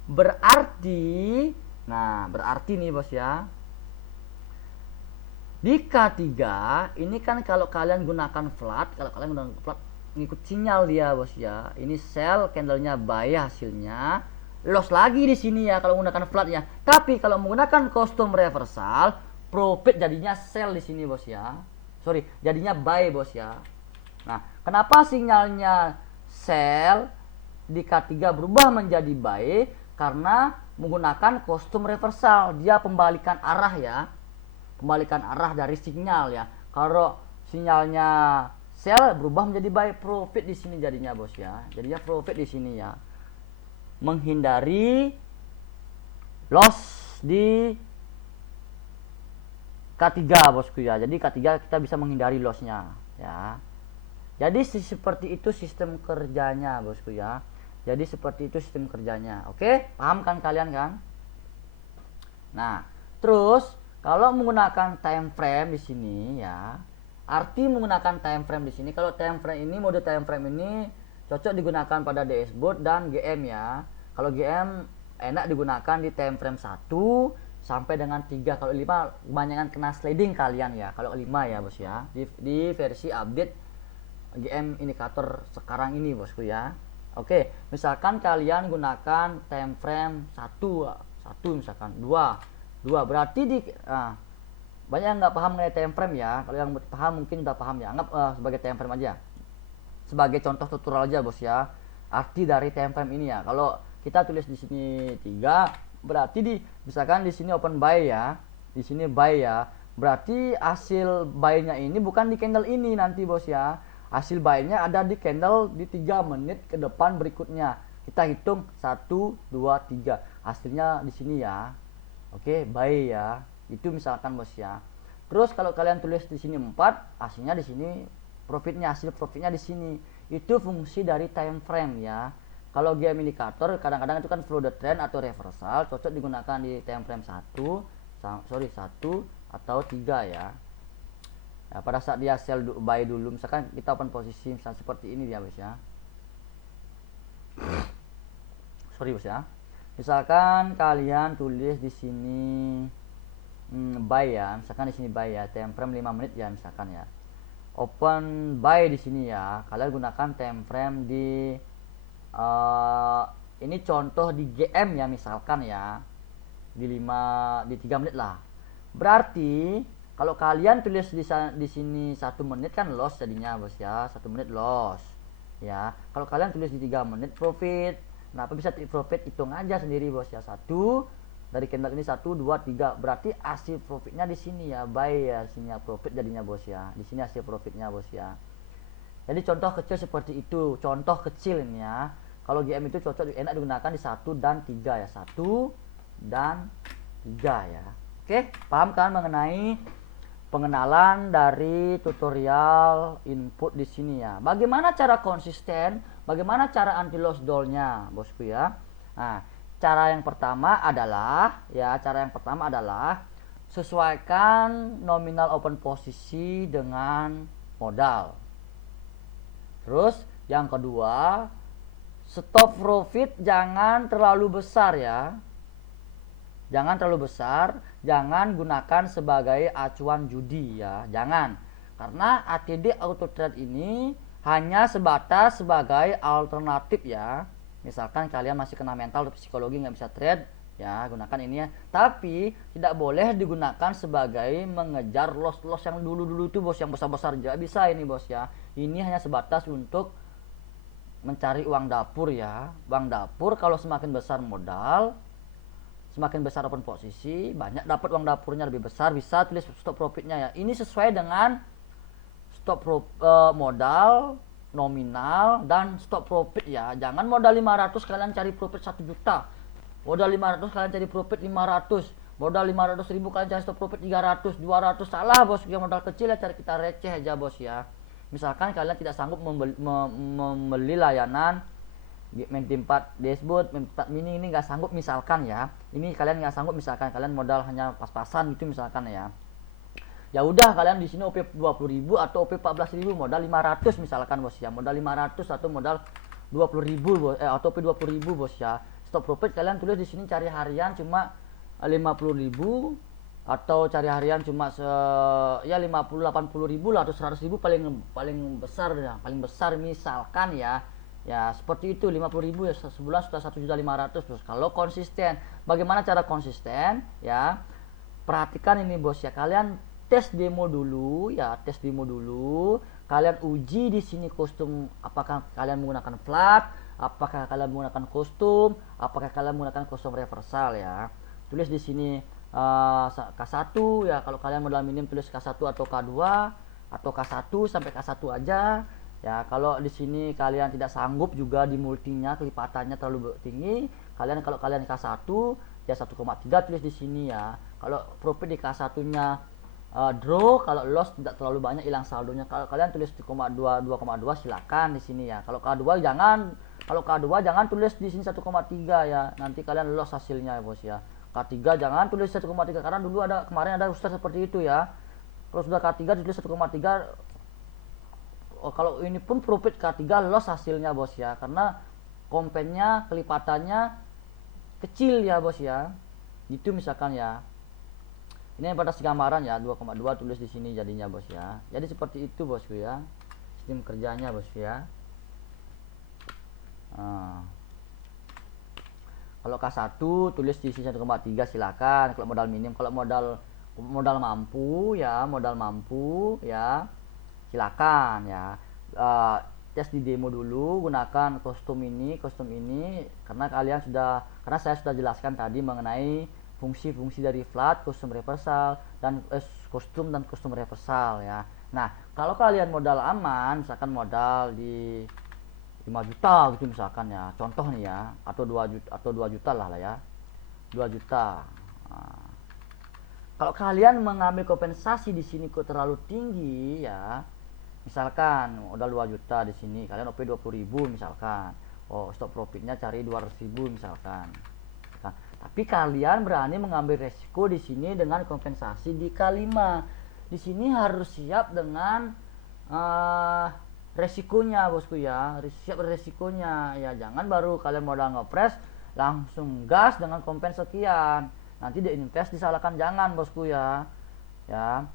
berarti, nah berarti nih bos ya, di K3 ini kan kalau kalian gunakan flat, ngikut sinyal dia bos ya. Ini sell, candlenya buy, hasilnya loss lagi di sini ya kalau menggunakan flat ya. Tapi kalau menggunakan custom reversal, profit jadinya sell di sini bos ya. Sorry, jadinya buy bos ya. Nah, kenapa sinyalnya sell di K3 berubah menjadi buy? Karena menggunakan custom reversal, dia pembalikan arah ya. Pembalikan arah dari sinyal ya. Kalau sinyalnya sell berubah menjadi buy, profit di sini jadinya bos ya. Jadinya profit di sini ya. Menghindari loss di K3 bosku ya. Jadi K3 kita bisa menghindari lossnya ya. Jadi seperti itu sistem kerjanya bosku ya. Jadi seperti itu sistem kerjanya. Oke, paham kan kalian kan? Nah, terus kalau menggunakan time frame di sini ya, arti menggunakan time frame di sini, kalau time frame ini, mode time frame ini cocok digunakan pada dashboard dan GM ya. Kalau GM enak digunakan di time frame 1 sampai dengan 3. Kalau 5 kebanyakan kena sliding kalian ya. Kalau 5 ya bos ya, di versi update GM indikator sekarang ini bosku ya. Oke, misalkan kalian gunakan time frame 1 misalkan 2 berarti di banyak yang nggak paham mengenai time frame ya. Kalau yang paham mungkin udah paham ya. Anggap sebagai time frame aja, sebagai contoh tutorial aja bos ya, arti dari time frame ini ya. Kalau kita tulis di sini 3, berarti misalkan di sini open buy ya, di sini buy ya, berarti hasil buy-nya ini bukan di candle ini nanti bos ya. Hasil buy-nya ada di candle di 3 menit ke depan berikutnya. Kita hitung 1 2 3, hasilnya di sini ya. Oke, buy ya. Itu misalkan bos ya. Terus kalau kalian tulis di sini 4, hasilnya di sini, hasil profitnya di sini. Itu fungsi dari time frame ya. Kalau GM indikator kadang-kadang itu kan follow the trend atau reversal, cocok digunakan di time frame 1 atau 3 ya. Nah, pada saat dia sell buy dulu, misalkan kita open posisi misalnya seperti ini dia bos ya. Sorry bos ya. Misalkan kalian tulis di sini buy ya, misalkan di sini buy ya, time frame 5 menit ya misalkan ya. Open buy di sini ya. Kalian gunakan time frame di ini contoh di GM ya misalkan ya. Di 3 menit lah. Berarti kalau kalian tulis di sini 1 menit kan loss jadinya bos ya, 1 menit loss ya. Kalau kalian tulis di 3 menit profit. Kenapa bisa profit? Hitung aja sendiri bos ya. 1 dari candle ini 1 2 3, berarti hasil profitnya di sini ya, buy ya, sini ya profit jadinya bos ya. Di sini hasil profitnya bos ya. Jadi contoh kecil seperti itu, contoh kecil ini ya. Kalau GM itu cocok enak digunakan di 1 dan 3 ya, 1 dan 3 ya. Oke, paham kan mengenai pengenalan dari tutorial input di sini ya. Bagaimana cara konsisten, bagaimana cara anti loss doll-nya, bosku ya. Nah, cara yang pertama adalah sesuaikan nominal open posisi dengan modal. Terus yang kedua, stop profit jangan terlalu besar ya. Jangan terlalu besar, jangan gunakan sebagai acuan judi ya, jangan. Karena ATD Auto Trade ini hanya sebatas sebagai alternatif ya. Misalkan kalian masih kena mental atau psikologi nggak bisa trade, ya gunakan ini ya. Tapi tidak boleh digunakan sebagai mengejar loss yang dulu-dulu itu bos, yang besar-besar tidak bisa ini bos ya. Ini hanya sebatas untuk mencari uang dapur ya. Uang dapur kalau semakin besar modal, semakin besar open posisi, banyak dapat uang dapurnya lebih besar, bisa tulis stop profitnya ya. Ini sesuai dengan modal, nominal, dan stop profit ya. Jangan modal 500 kalian cari profit 1 juta. Modal 500 kalian cari profit 500. Modal 500 ribu kalian cari stop profit 300, 200. Salah bos, yang modal kecil ya cari kita receh aja bos ya. Misalkan kalian tidak sanggup membeli layanan main 4 dashboard, main 4 mini ini nggak sanggup misalkan ya. Ini kalian nggak sanggup misalkan kalian modal hanya pas-pasan gitu misalkan ya. Ya udah kalian di sini OP 20.000 atau OP 14.000 modal 500 misalkan bos ya. Modal 500 atau modal 20.000 bos atau OP 20.000 bos ya. Stop profit kalian tulis di sini cari harian cuma 50.000 atau cari harian cuma 50 80.000 lah atau 100.000 paling besar ya. Paling besar misalkan ya. Ya seperti itu 50.000 ya, sebulan sudah 1.500.000 bos. Kalau konsisten, bagaimana cara konsisten ya? Perhatikan ini bos ya, kalian tes demo dulu ya, tes demo dulu. Kalian uji di sini kostum, apakah kalian menggunakan flat, apakah kalian menggunakan kostum, apakah kalian menggunakan kostum reversal ya. Tulis di sini K1 ya, kalau kalian modal minim tulis K1 atau K2 atau K1 sampai K1 aja. Ya, kalau di sini kalian tidak sanggup juga di multinya kelipatannya terlalu tinggi, kalau kalian K1 ya 1,3 tulis di sini ya. Kalau profit di K1-nya draw, kalau loss tidak terlalu banyak hilang saldonya. Kalau kalian tulis 2,2 silakan di sini ya. Kalau K2 jangan tulis di sini 1,3 ya. Nanti kalian loss hasilnya ya, bos ya. K3 jangan tulis 1,3 karena dulu kemarin ada ustaz seperti itu ya. Kalau sudah K3 tulis 1,3. Kalau ini pun profit K3 loss hasilnya bos ya, karena kompennya kelipatannya kecil ya bos ya. Itu misalkan ya. Ini pada gambaran ya 2,2 tulis di sini jadinya bos ya. Jadi seperti itu bosku ya. Sistem kerjanya bos ya. Kalau K1 tulis di sini 1,3 silakan. Kalau modal minim, kalau modal mampu ya silakan ya. Tes di demo dulu gunakan kostum ini karena saya sudah jelaskan tadi mengenai fungsi-fungsi dari flat, kostum reversal dan kostum reversal ya. Nah, kalau kalian modal aman, misalkan modal di 5 juta gitu misalkan ya. Contoh nih ya, atau 2 juta lah ya. 2 juta. Nah, kalau kalian mengambil kompensasi di sini kok terlalu tinggi ya. Misalkan modal 2 juta di sini, kalian OP 20.000 misalkan. Oh, stop profitnya cari 200.000 misalkan. Nah, tapi kalian berani mengambil resiko di sini dengan kompensasi di K5. Di sini harus siap dengan resikonya bosku ya. Siap resikonya ya. Jangan baru kalian modal ngepres langsung gas dengan kompens sekian. Nanti diinvest disalahkan, jangan bosku ya. Ya,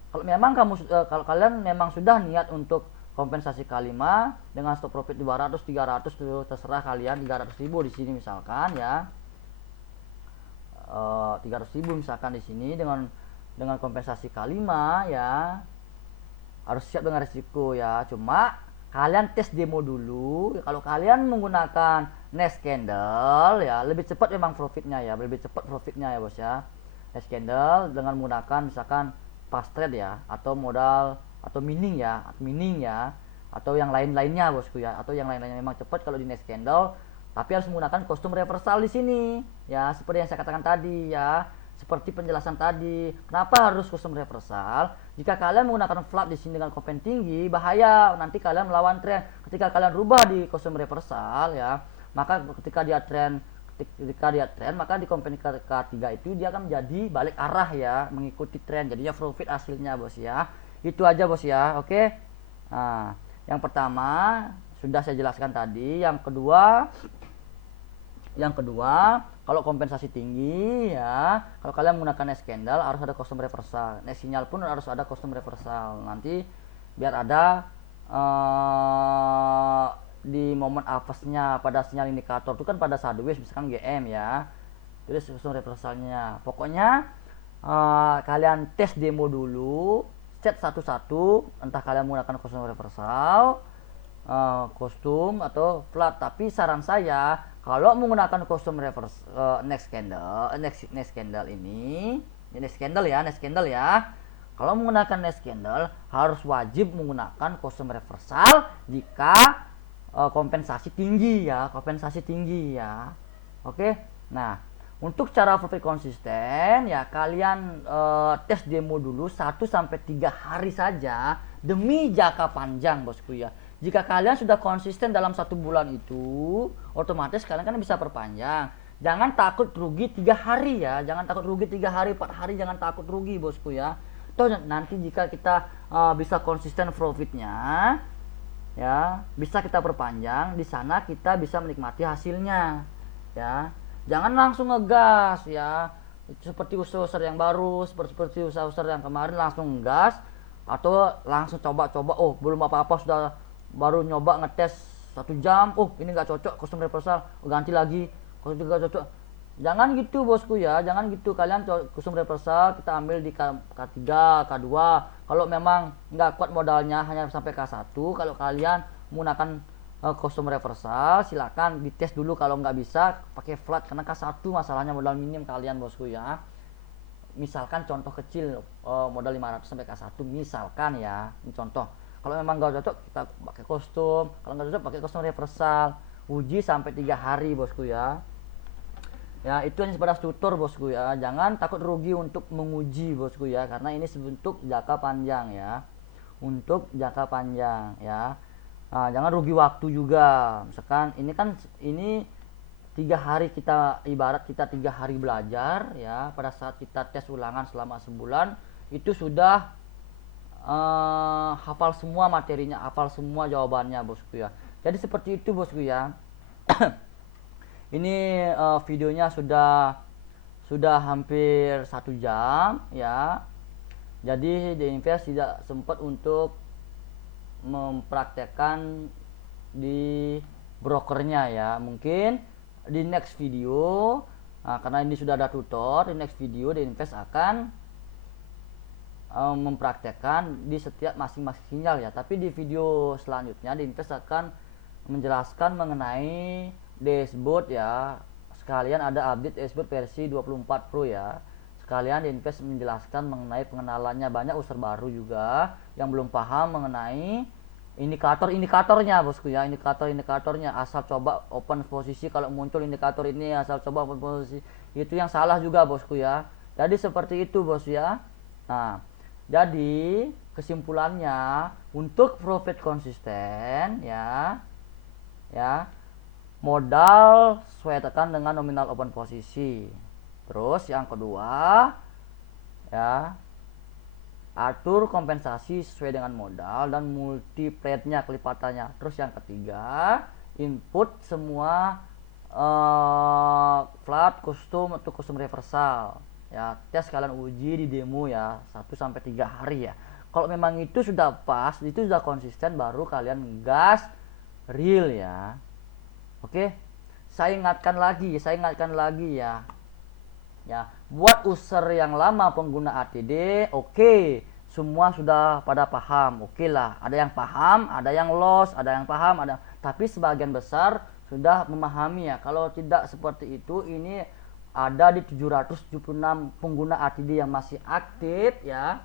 kalau kalian memang sudah niat untuk kompensasi K5 dengan stop profit 200 300 tuh terserah kalian. 300.000 di sini misalkan ya. 300.000 misalkan di sini dengan kompensasi K5 ya. Harus siap dengan resiko ya. Cuma kalian tes demo dulu. Kalau kalian menggunakan next candle ya, lebih cepat memang profitnya ya, bos ya. Next candle dengan menggunakan misalkan fast trade ya, atau modal atau mining ya, atau yang lainnya bosku ya, atau yang lain-lainnya memang cepat kalau di next candle, tapi harus menggunakan kostum reversal di sini ya, seperti yang saya katakan tadi ya. Seperti penjelasan tadi, kenapa harus custom reversal? Jika kalian menggunakan flat di sini dengan kompen tinggi, bahaya, nanti kalian melawan tren. Ketika kalian rubah di custom reversal ya, maka ketika dia tren maka di kompen ketiga itu dia akan menjadi balik arah ya, mengikuti tren, jadinya profit hasilnya bos ya. Itu aja bos ya, oke. Nah, yang pertama sudah saya jelaskan tadi. Yang kedua, kalau kompensasi tinggi ya, kalau kalian menggunakan next candle harus ada custom reversal. Next sinyal pun harus ada custom reversal. Nanti biar ada di momen apesnya pada sinyal indikator itu kan pada sideways misalkan GM ya. Terus custom reversalnya. Pokoknya kalian tes demo dulu, set satu-satu, entah kalian menggunakan custom reversal, kostum atau flat. Tapi saran saya kalau menggunakan custom reverse next candle ini next candle ya, kalau menggunakan next candle harus wajib menggunakan custom reversal jika kompensasi tinggi ya, oke. Nah, untuk cara profit konsisten ya kalian tes demo dulu 1-3 hari saja demi jangka panjang bosku ya. Jika kalian sudah konsisten dalam 1 bulan itu, otomatis kalian kan bisa perpanjang. Jangan takut rugi 3 hari ya, 4 hari jangan takut rugi bosku ya. Toh nanti jika kita bisa konsisten profitnya ya, bisa kita perpanjang, di sana kita bisa menikmati hasilnya ya. Jangan langsung ngegas ya, seperti usaha-usaha yang baru, seperti usaha-usaha yang kemarin langsung ngegas atau langsung coba-coba, oh belum apa-apa sudah baru nyoba ngetes 1 jam, oh ini nggak cocok custom reversal, ganti lagi, kalau nggak cocok. Jangan gitu bosku ya, jangan gitu. Kalian custom reversal kita ambil di K3, K2. Kalau memang nggak kuat modalnya hanya sampai K1, kalau kalian menggunakan custom reversal silakan dites dulu. Kalau nggak bisa pakai flat, karena K1 masalahnya modal minim kalian bosku ya. Misalkan contoh kecil modal 500 sampai K1 misalkan ya, ini contoh. Kalau memang nggak cocok kita pakai kostum, kalau nggak cocok pakai custom reversal, uji sampai 3 hari bosku ya. Ya itu hanya sebatas tutor bosku ya, jangan takut rugi untuk menguji bosku ya, karena ini sebentuk jangka panjang ya, untuk jangka panjang ya. Nah, jangan rugi waktu juga, misalkan ini 3 hari kita, ibarat kita 3 hari belajar ya, pada saat kita tes ulangan selama sebulan itu sudah hafal semua materinya, hafal semua jawabannya bosku ya. Jadi seperti itu bosku ya. Ini videonya sudah hampir 1 jam ya. Jadi The Invest tidak sempat untuk mempraktekkan di brokernya ya. Mungkin di next video, karena ini sudah ada tutor, di next video The Invest akan mempraktekkan di setiap masing-masing sinyal ya. Tapi di video selanjutnya The Invest akan menjelaskan mengenai dashboard ya. Sekalian ada update dashboard versi 24 Pro ya. Sekalian The Invest menjelaskan mengenai pengenalannya. Banyak user baru juga yang belum paham mengenai indikatornya bosku ya. Indikatornya asal coba open posisi, kalau muncul indikator ini asal coba open posisi, itu yang salah juga bosku ya. Jadi seperti itu bos ya. Nah, jadi kesimpulannya untuk profit konsisten ya modal sesuaikan dengan nominal open posisi. Terus yang kedua ya, atur kompensasi sesuai dengan modal dan multiplier-nya, kelipatannya. Terus yang ketiga, input semua flat, custom atau custom reversal ya. Tes kalian uji di demo ya 1-3 hari ya. Kalau memang itu sudah pas, itu sudah konsisten, baru kalian gas real ya. Oke, saya ingatkan lagi ya. Ya, buat user yang lama pengguna ATD, oke, semua sudah pada paham, oke lah. Ada yang paham, ada yang lost, ada yang paham, tapi sebagian besar sudah memahami ya. Kalau tidak seperti itu, ini ada di 776 pengguna ATD yang masih aktif ya.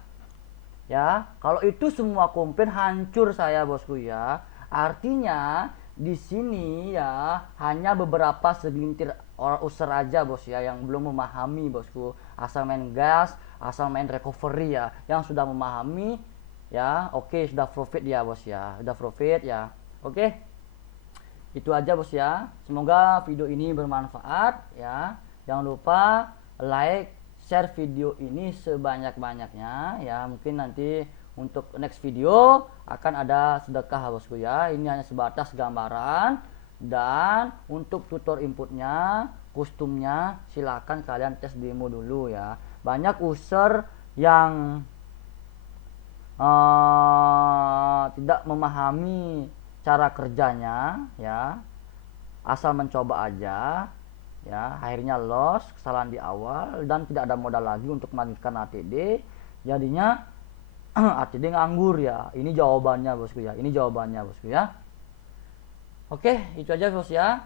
Ya, kalau itu semua komplain hancur saya bosku ya. Artinya di sini ya hanya beberapa segelintir orang user aja bos ya yang belum memahami bosku. asal main gas, asal main recovery ya. Yang sudah memahami ya, oke, sudah profit dia bos ya, sudah profit ya. Oke, itu aja bos ya. Semoga video ini bermanfaat ya. Jangan lupa like, share video ini sebanyak-banyaknya ya. Mungkin nanti untuk next video akan ada sedekah bosku ya. Ini hanya sebatas gambaran, dan untuk tutor inputnya, kostumnya silakan kalian tes demo dulu ya. Banyak user yang tidak memahami cara kerjanya ya, asal mencoba aja ya, akhirnya loss, kesalahan di awal, dan tidak ada modal lagi untuk melanjutkan ATD, jadinya ATD nganggur ya. Ini jawabannya bosku ya, ini jawabannya bosku ya. Oke, itu aja bos ya.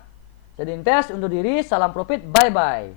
Saya Dintes undur diri, salam profit, bye bye.